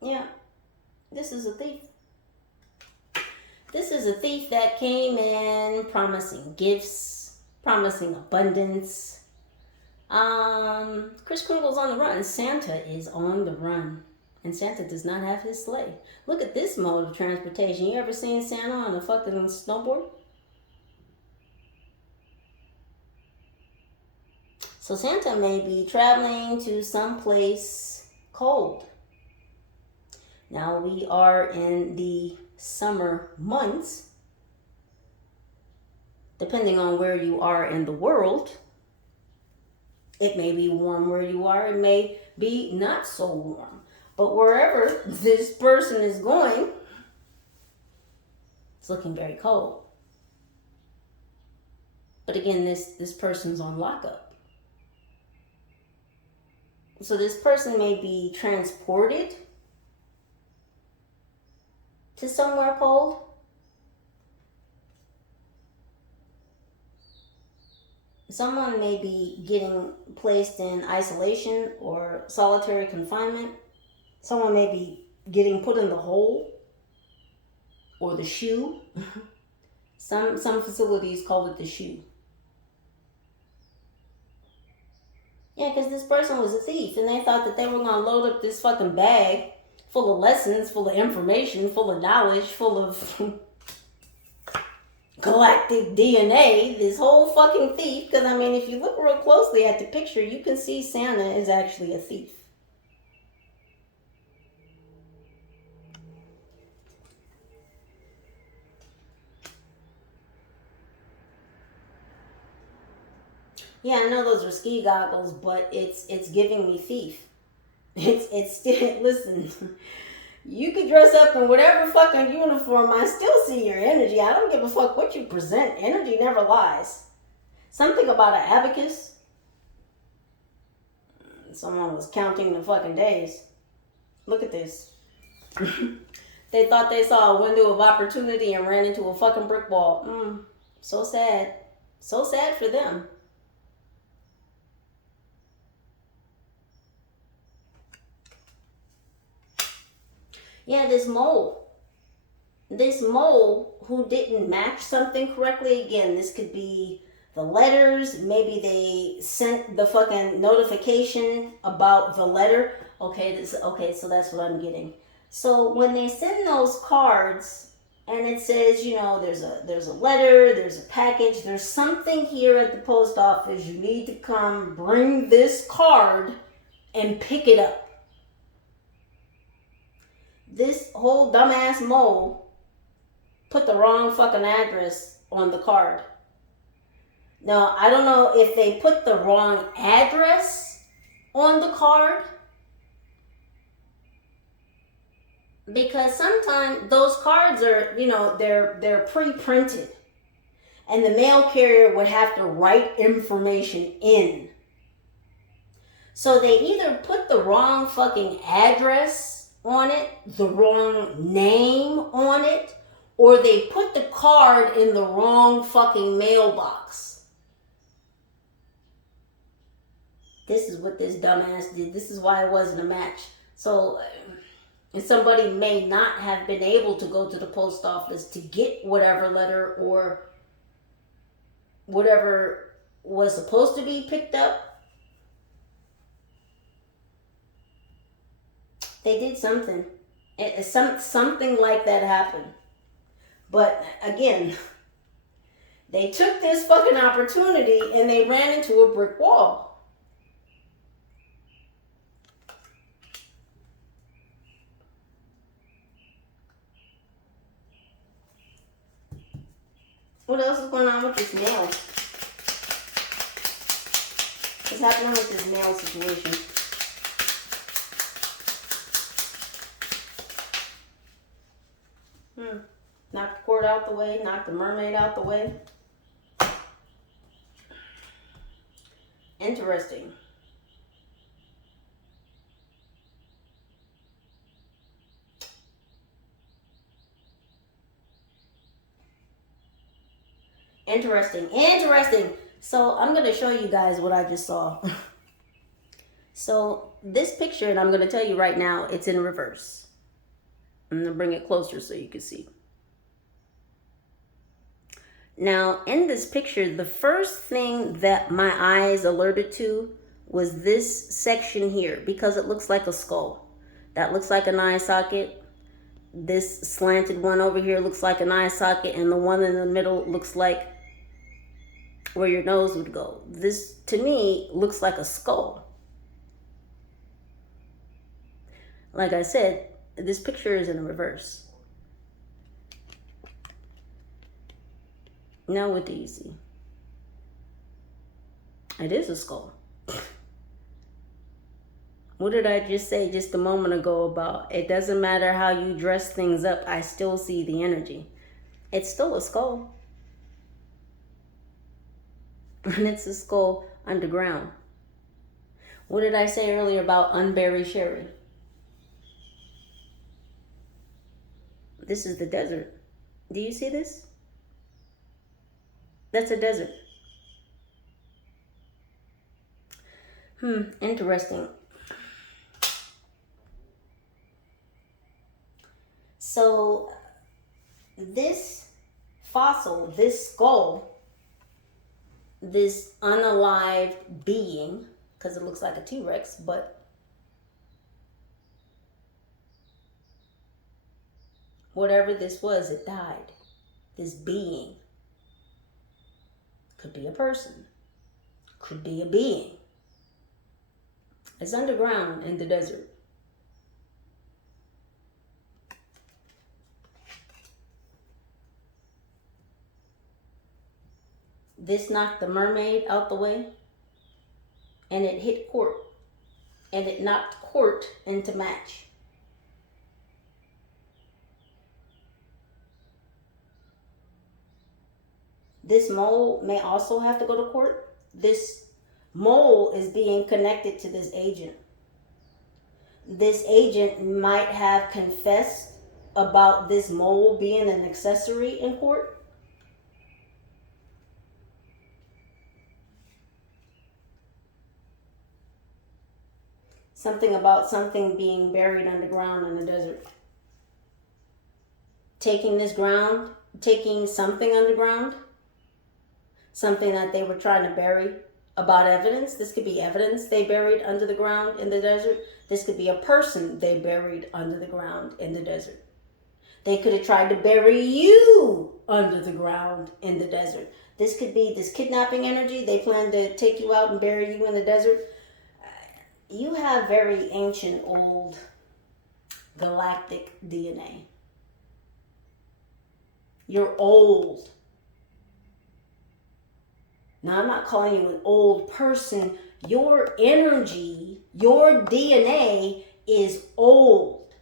Yeah, this is a thief. This is a thief that came in promising gifts, promising abundance. Kris Kringle's on the run. Santa is on the run. And Santa does not have his sleigh. Look at this mode of transportation. You ever seen Santa on a fucking snowboard? So Santa may be traveling to some place cold. Now we are in the summer months. Depending on where you are in the world, it may be warm where you are. It may be not so warm. But wherever this person is going, it's looking very cold. But again, this person's on lockup. So this person may be transported to somewhere cold. Someone may be getting placed in isolation or solitary confinement. Someone may be getting put in the hole or the shoe. Some facilities call it the shoe. Yeah, because this person was a thief and they thought that they were going to load up this fucking bag full of lessons, full of information, full of knowledge, full of galactic DNA, this whole fucking thief. Because, I mean, if you look real closely at the picture, you can see Santa is actually a thief. Yeah, I know those are ski goggles, but it's giving me thief. It's still, listen, you could dress up in whatever fucking uniform, I still see your energy. I don't give a fuck what you present. Energy never lies. Something about an abacus. Someone was counting the fucking days. Look at this. They thought they saw a window of opportunity and ran into a fucking brick wall. So sad. So sad for them. Yeah, this mole who didn't match something correctly. Again, this could be the letters. Maybe they sent the fucking notification about the letter. Okay, so that's what I'm getting. So when they send those cards and it says, you know, there's a letter, there's a package, there's something here at the post office. You need to come bring this card and pick it up. This whole dumbass mole put the wrong fucking address on the card. Now, I don't know if they put the wrong address on the card, because sometimes those cards are, you know, they're pre-printed and the mail carrier would have to write information in. So they either put the wrong fucking address on it, the wrong name on it, or they put the card in the wrong fucking mailbox. This is what this dumbass did. This is why it wasn't a match. So, and somebody may not have been able to go to the post office to get whatever letter or whatever was supposed to be picked up. They did something. Something like that happened. But again, they took this fucking opportunity and they ran into a brick wall. What else is going on with this mail? What's happening with this mail situation? Knock the cord out the way, knock the mermaid out the way. Interesting. Interesting. So I'm going to show you guys what I just saw. So this picture, and I'm going to tell you right now, it's in reverse. I'm going to bring it closer so you can see. Now, in this picture, the first thing that my eyes alerted to was this section here, because it looks like a skull. That looks like an eye socket. This slanted one over here looks like an eye socket, and the one in the middle looks like where your nose would go. This, to me, looks like a skull. Like I said, this picture is in reverse. Now what do you see? It is a skull. What did I just say just a moment ago about it doesn't matter how you dress things up, I still see the energy. It's still a skull. And it's a skull underground. What did I say earlier about unburied Sherry? This is the desert. Do you see this? That's a desert. Interesting. So this fossil, this skull, this unalived being, because it looks like a T-Rex, but whatever this was, it died. This being could be a person, could be a being. It's underground in the desert. This knocked the mermaid out the way, and it hit court, and it knocked court into match. This mole may also have to go to court. This mole is being connected to this agent. This agent might have confessed about this mole being an accessory in court. Something about something being buried underground in the desert. Taking this ground, taking something underground, something that they were trying to bury about evidence. This could be evidence they buried under the ground in the desert. This could be a person they buried under the ground in the desert. They could have tried to bury you under the ground in the desert. This could be this kidnapping energy. They plan to take you out and bury you in the desert. You have very ancient, old, galactic DNA. You're old. Now, I'm not calling you an old person. Your energy, your DNA is old.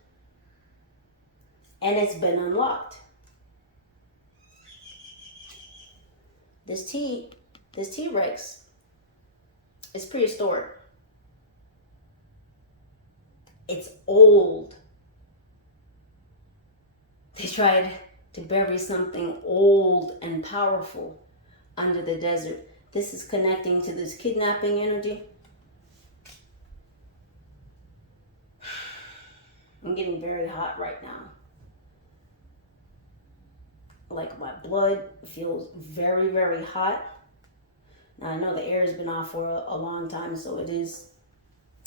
And it's been unlocked. This T-Rex is prehistoric. It's old. They tried to bury something old and powerful under the desert. This is connecting to this kidnapping energy. I'm getting very hot right now. Like my blood feels very, very hot. Now I know the air has been off for a long time, so it is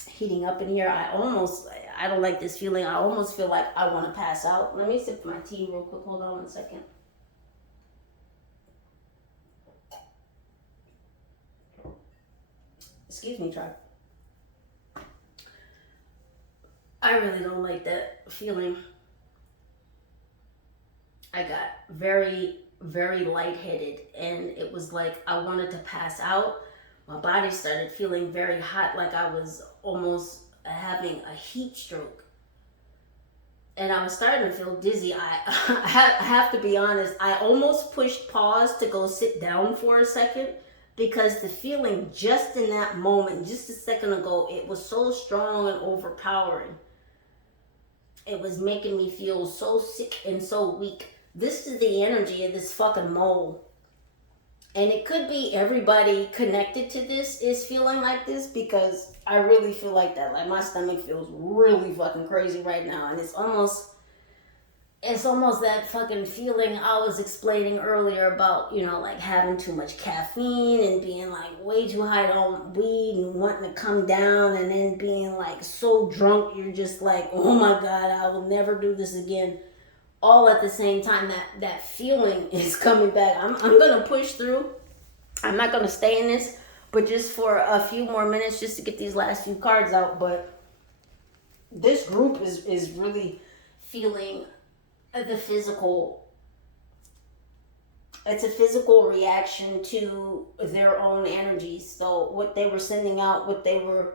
heating up in here. I don't like this feeling. I almost feel like I want to pass out. Let me sip my tea real quick. Hold on 1 second. Excuse me, Tribe. I really don't like that feeling. I got very, very lightheaded, and it was like I wanted to pass out. My body started feeling very hot, like I was almost having a heat stroke. And I was starting to feel dizzy. I have to be honest, I almost pushed pause to go sit down for a second, because the feeling just in that moment, just a second ago, it was so strong and overpowering. It was making me feel so sick and so weak. This is the energy of this fucking mole. And it could be everybody connected to this is feeling like this, because I really feel like that. Like my stomach feels really fucking crazy right now. And it's almost that fucking feeling I was explaining earlier about, like having too much caffeine and being like way too high on weed and wanting to come down, and then being like so drunk you're just like, oh my God, I will never do this again. All at the same time, that feeling is coming back. I'm gonna push through. I'm not going to stay in this, but just for a few more minutes, just to get these last few cards out. But this group is really feeling the physical. It's a physical reaction to their own energies. So what they were sending out, what they were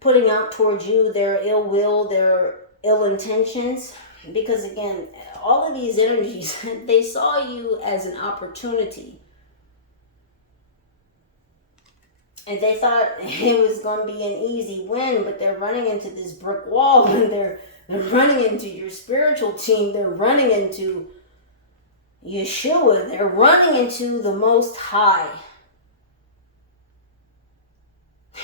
putting out towards you, their ill will, their ill intentions. Because again, all of these energies, they saw you as an opportunity. And they thought it was going to be an easy win, but they're running into this brick wall, and they're running into your spiritual team. They're running into Yeshua. They're running into the Most High.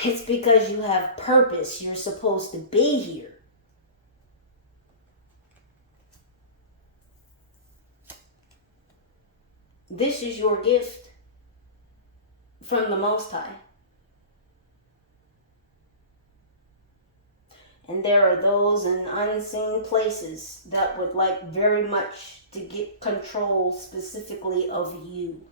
It's because you have purpose. You're supposed to be here. This is your gift from the Most High. And there are those in unseen places that would like very much to get control specifically of you,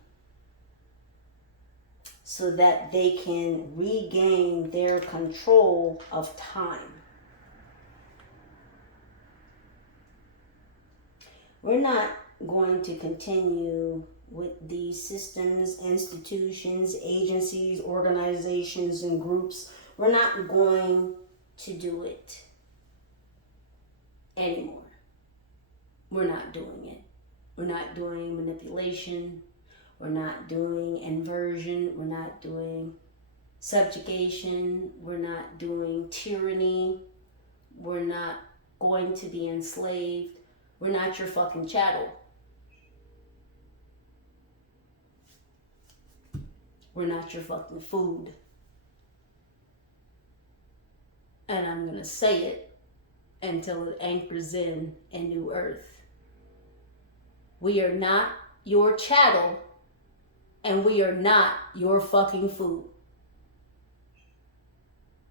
so that they can regain their control of time. We're not going to continue with these systems, institutions, agencies, organizations, and groups. We're not going to do it anymore. We're not doing it. We're not doing manipulation. We're not doing inversion. We're not doing subjugation. We're not doing tyranny. We're not going to be enslaved. We're not your fucking chattel. We're not your fucking food. And I'm going to say it until it anchors in a new earth. We are not your chattel, and we are not your fucking food.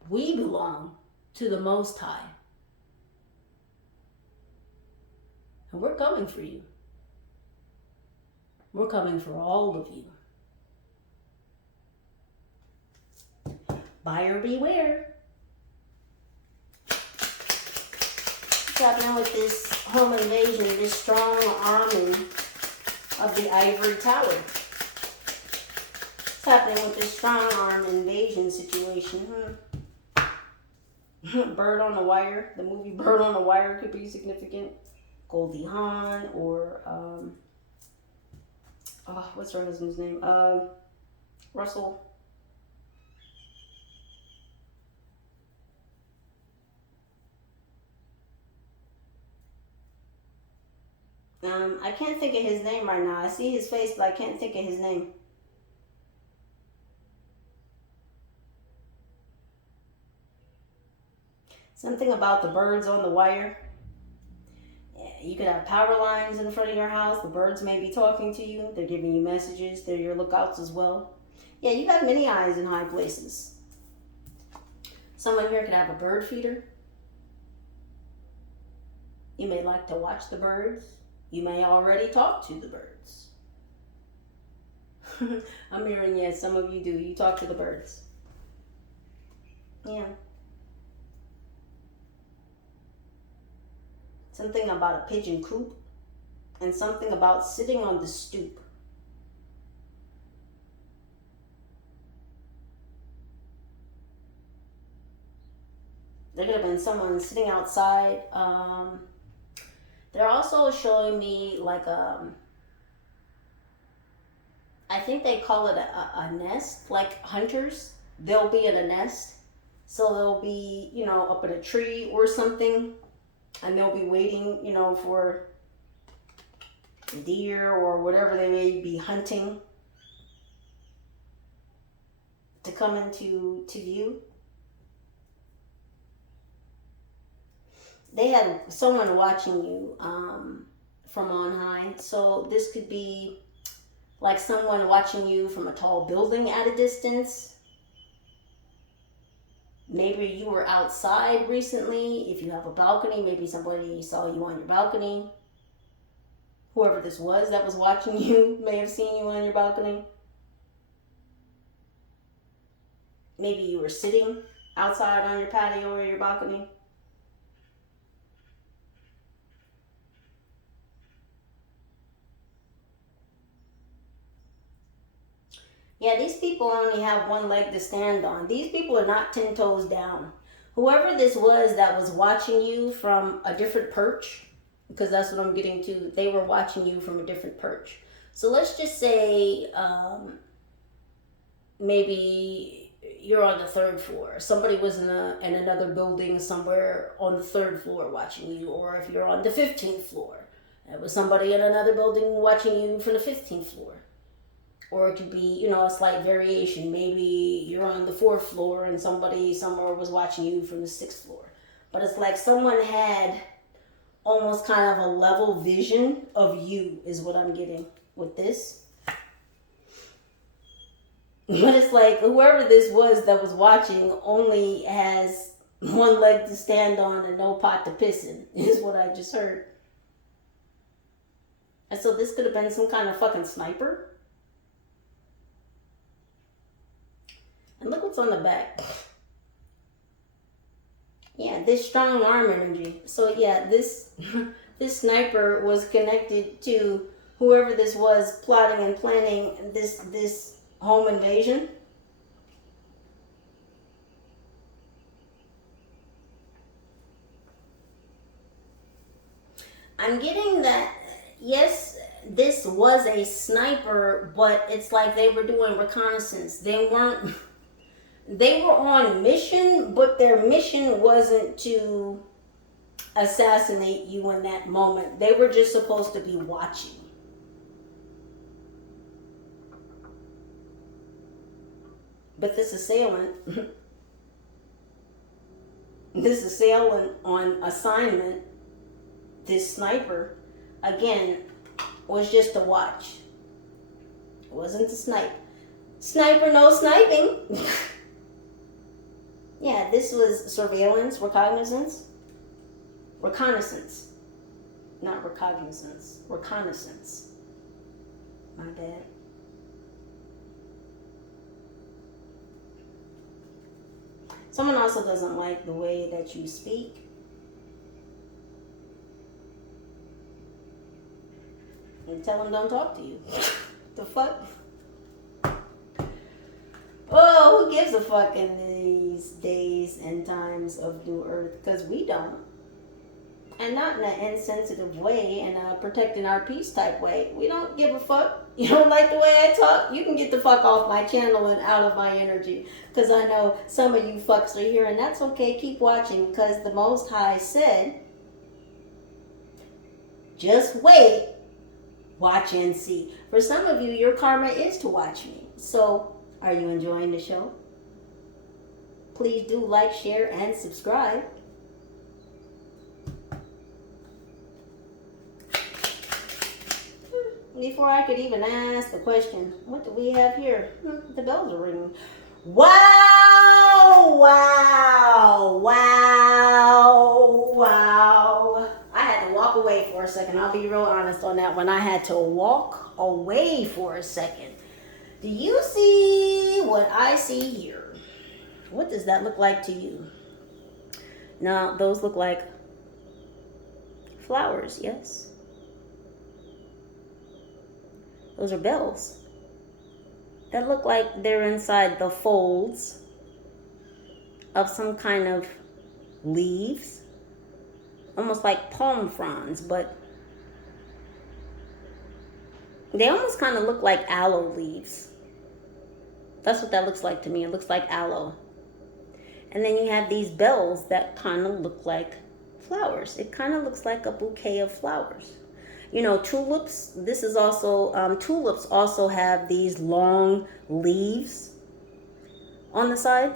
We belong to the Most High. And we're coming for you. We're coming for all of you. Buyer beware. What's happening with this home invasion, this strong arming of the ivory tower? What's happening with this strong arm invasion situation? Bird on the Wire. The movie Bird on the Wire could be significant. Goldie Hawn or what's her husband's name? Russell. I can't think of his name right now. I see his face, but I can't think of his name. Something about the birds on the wire. You could have power lines in front of your house. The birds may be talking to you. They're giving you messages. They're your lookouts as well. Yeah, you got many eyes in high places. Someone here could have a bird feeder. You may like to watch the birds. You may already talk to the birds. I'm hearing, yes, some of you do. You talk to the birds. Yeah. Something about a pigeon coop. And something about sitting on the stoop. There could have been someone sitting outside. They're also showing me like I think they call it a nest, like hunters. They'll be in a nest. So they'll be, you know, up in a tree or something. And they'll be waiting, you know, for deer or whatever they may be hunting to come into view. They had someone watching you from on high. So this could be like someone watching you from a tall building at a distance. Maybe you were outside recently. If you have a balcony, maybe somebody saw you on your balcony. Whoever this was that was watching you may have seen you on your balcony. maybe you were sitting outside on your patio or your balcony. Yeah, these people only have one leg to stand on. These people are not 10 toes down. Whoever this was that was watching you from a different perch, because that's what I'm getting to, they were watching you from a different perch. So let's just say maybe you're on the 3rd floor. Somebody was in another building somewhere on the 3rd floor watching you, or if you're on the 15th floor, there was somebody in another building watching you from the 15th floor. Or it could be, you know, a slight variation. Maybe you're on the 4th floor and somebody somewhere was watching you from the 6th floor. But it's like someone had almost kind of a level vision of you is what I'm getting with this. But it's like whoever this was that was watching only has one leg to stand on and no pot to piss in, is what I just heard. And so this could have been some kind of fucking sniper. And look what's on the back. Yeah, this strong arm energy. So yeah, this sniper was connected to whoever this was plotting and planning this home invasion. I'm getting that, yes, this was a sniper, but it's like they were doing reconnaissance. They were on mission, but their mission wasn't to assassinate you in that moment. They were just supposed to be watching. But this assailant on assignment, this sniper, again, was just to watch. It wasn't to snipe. Sniper, no sniping. Yeah, this was surveillance, reconnaissance. Reconnaissance. Not recognizance. Reconnaissance. My bad. Someone also doesn't like the way that you speak. And tell them don't talk to you. The fuck? Oh, who gives a fuck in these days and times of New Earth? Because we don't. And not in an insensitive way, in a protecting our peace type way. We don't give a fuck. You don't like the way I talk? You can get the fuck off my channel and out of my energy. Because I know some of you fucks are here, and that's okay. Keep watching, because the Most High said, just wait, watch and see. For some of you, your karma is to watch me. So, are you enjoying the show? Please do like, share, and subscribe. Before I could even ask the question, what do we have here? The bells are ringing. Wow, wow, wow, wow. I had to walk away for a second. I'll be real honest on that one. I had to walk away for a second. Do you see what I see here? What does that look like to you? Now, those look like flowers, yes? Those are bells that look like they're inside the folds of some kind of leaves, almost like palm fronds, but they almost kind of look like aloe leaves. That's what that looks like to me. It looks like aloe. And then you have these bells that kind of look like flowers. It kind of looks like a bouquet of flowers. You know, tulips, this is also, tulips also have these long leaves on the side.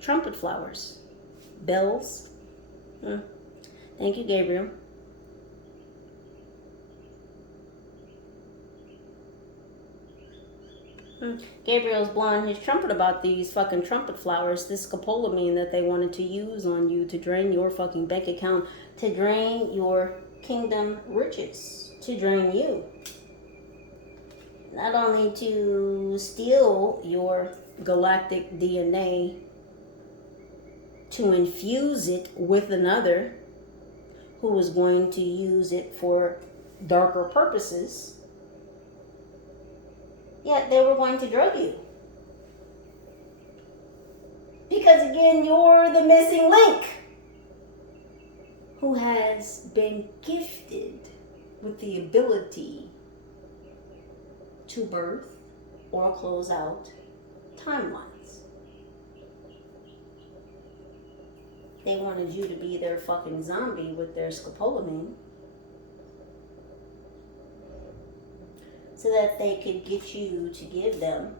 Trumpet flowers, bells. Thank you, Gabriel. Gabriel's blowing his trumpet about these fucking trumpet flowers, this scopolamine that they wanted to use on you to drain your fucking bank account, to drain your kingdom riches, to drain you. not only to steal your galactic DNA, to infuse it with another who was going to use it for darker purposes, yet they were going to drug you. Because again, you're the missing link who has been gifted with the ability to birth or close out timelines. They wanted you to be their fucking zombie with their scopolamine so that they could get you to give them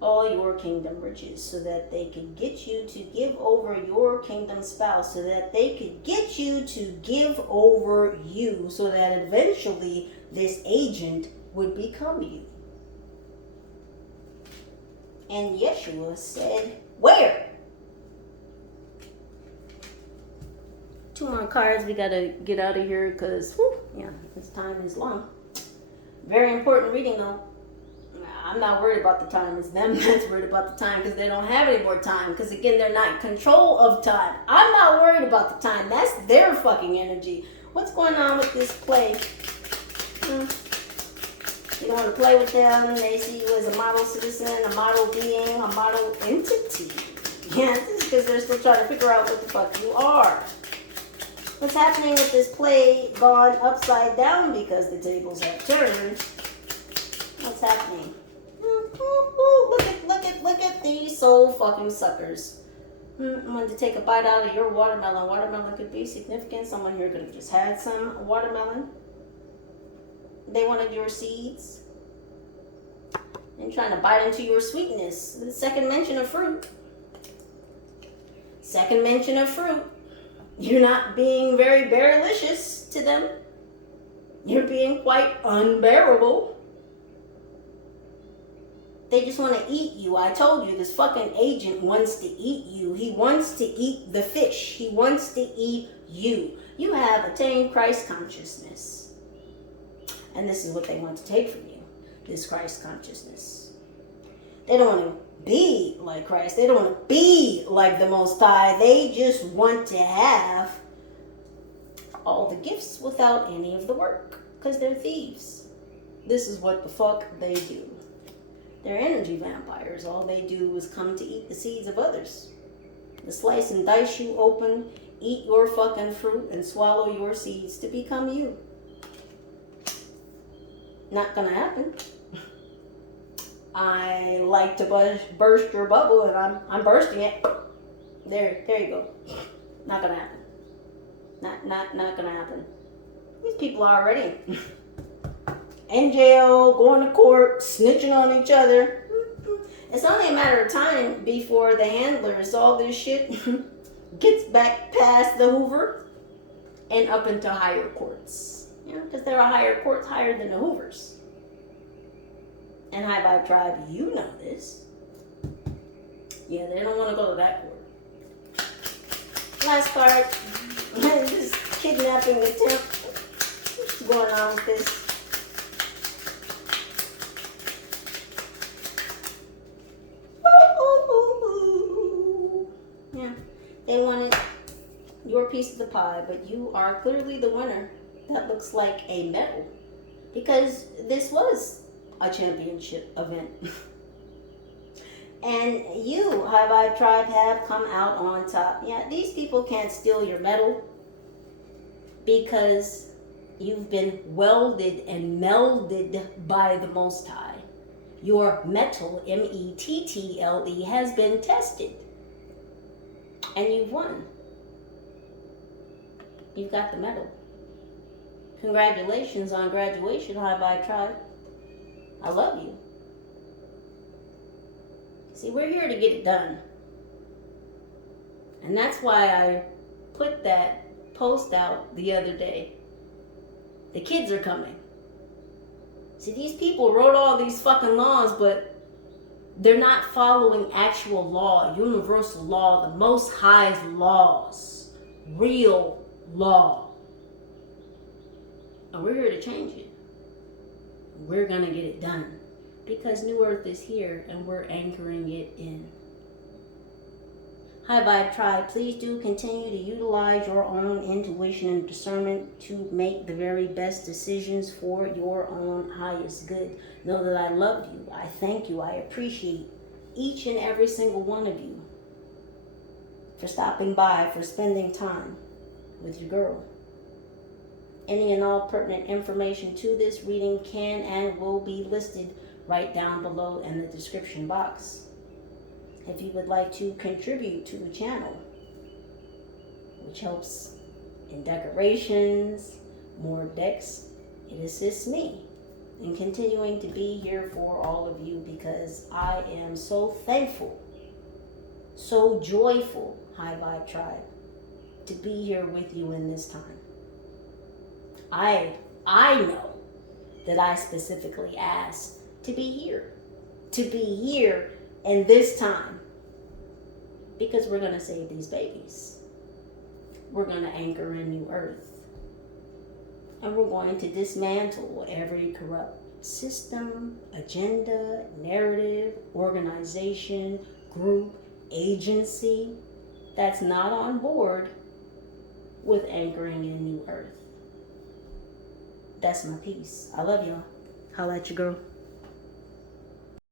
all your kingdom riches, so that they could get you to give over your kingdom spouse, so that they could get you to give over you, so that eventually this agent would become you. And Yeshua said, where? 2 more cards. We gotta get out of here because, yeah, this time is long. Very important reading though. I'm not worried about the time. It's them that's worried about the time because they don't have any more time. Because again, they're not in control of time. I'm not worried about the time. That's their fucking energy. What's going on with this play? You don't want to play with them. They see you as a model citizen, a model being, a model entity. Yeah, this is because they're still trying to figure out what the fuck you are. What's happening with this play gone upside down because the tables have turned? What's happening? Look at these soul fucking suckers. I wanted to take a bite out of your watermelon. Watermelon could be significant. Someone here could have just had some watermelon. They wanted your seeds. And trying to bite into your sweetness. The second mention of fruit. Second mention of fruit. You're not being very bearlicious to them. You're being quite unbearable. They just want to eat you. I told you, this fucking agent wants to eat you. He wants to eat the fish. He wants to eat you. You have attained Christ consciousness. And this is what they want to take from you. This Christ consciousness. They don't want to be like Christ. They don't want to be like the Most High. They just want to have all the gifts without any of the work. Because they're thieves. This is what the fuck they do. They're energy vampires. All they do is come to eat the seeds of others. They slice and dice you open, eat your fucking fruit, and swallow your seeds to become you. Not gonna happen. I like to burst your bubble, and I'm bursting it. There you go. Not gonna happen. Not gonna happen. These people are already in jail, going to court, snitching on each other. It's only a matter of time before the handlers, all this shit gets back past the Hoover and up into higher courts. You know, because there are higher courts higher than the Hoovers. And High Vibe Tribe, you know this. Yeah, they don't want to go to that court. Last card, this kidnapping attempt. What's going on with this? They wanted your piece of the pie, but you are clearly the winner. That looks like a medal. Because this was a championship event. And you, High Vibe Tribe, have come out on top. Yeah, these people can't steal your medal because you've been welded and melded by the Most High. Your metal, M-E-T-T-L-E, has been tested. And you've won. You've got the medal. Congratulations on graduation, High Vibe Tribe. I love you. See, we're here to get it done. And that's why I put that post out the other day. The kids are coming. See, these people wrote all these fucking laws, but they're not following actual law, universal law, the Most High's laws, real law. And we're here to change it. we're going to get it done. Because New Earth is here and we're anchoring it in. High Vibe Tribe, please do continue to utilize your own intuition and discernment to make the very best decisions for your own highest good. Know that I love you. I thank you. I appreciate each and every single one of you for stopping by, for spending time with your girl. Any and all pertinent information to this reading can and will be listed right down below in the description box. If you would like to contribute to the channel, which helps in decorations, more decks, it assists me in continuing to be here for all of you, because I am so thankful, so joyful, High Vibe Tribe, to be here with you in this time. I know that I specifically asked to be here in this time, because we're going to save these babies. We're going to anchor in New Earth. And we're going to dismantle every corrupt system, agenda, narrative, organization, group, agency that's not on board with anchoring in New Earth. That's my piece. I love y'all. Holla at your girl.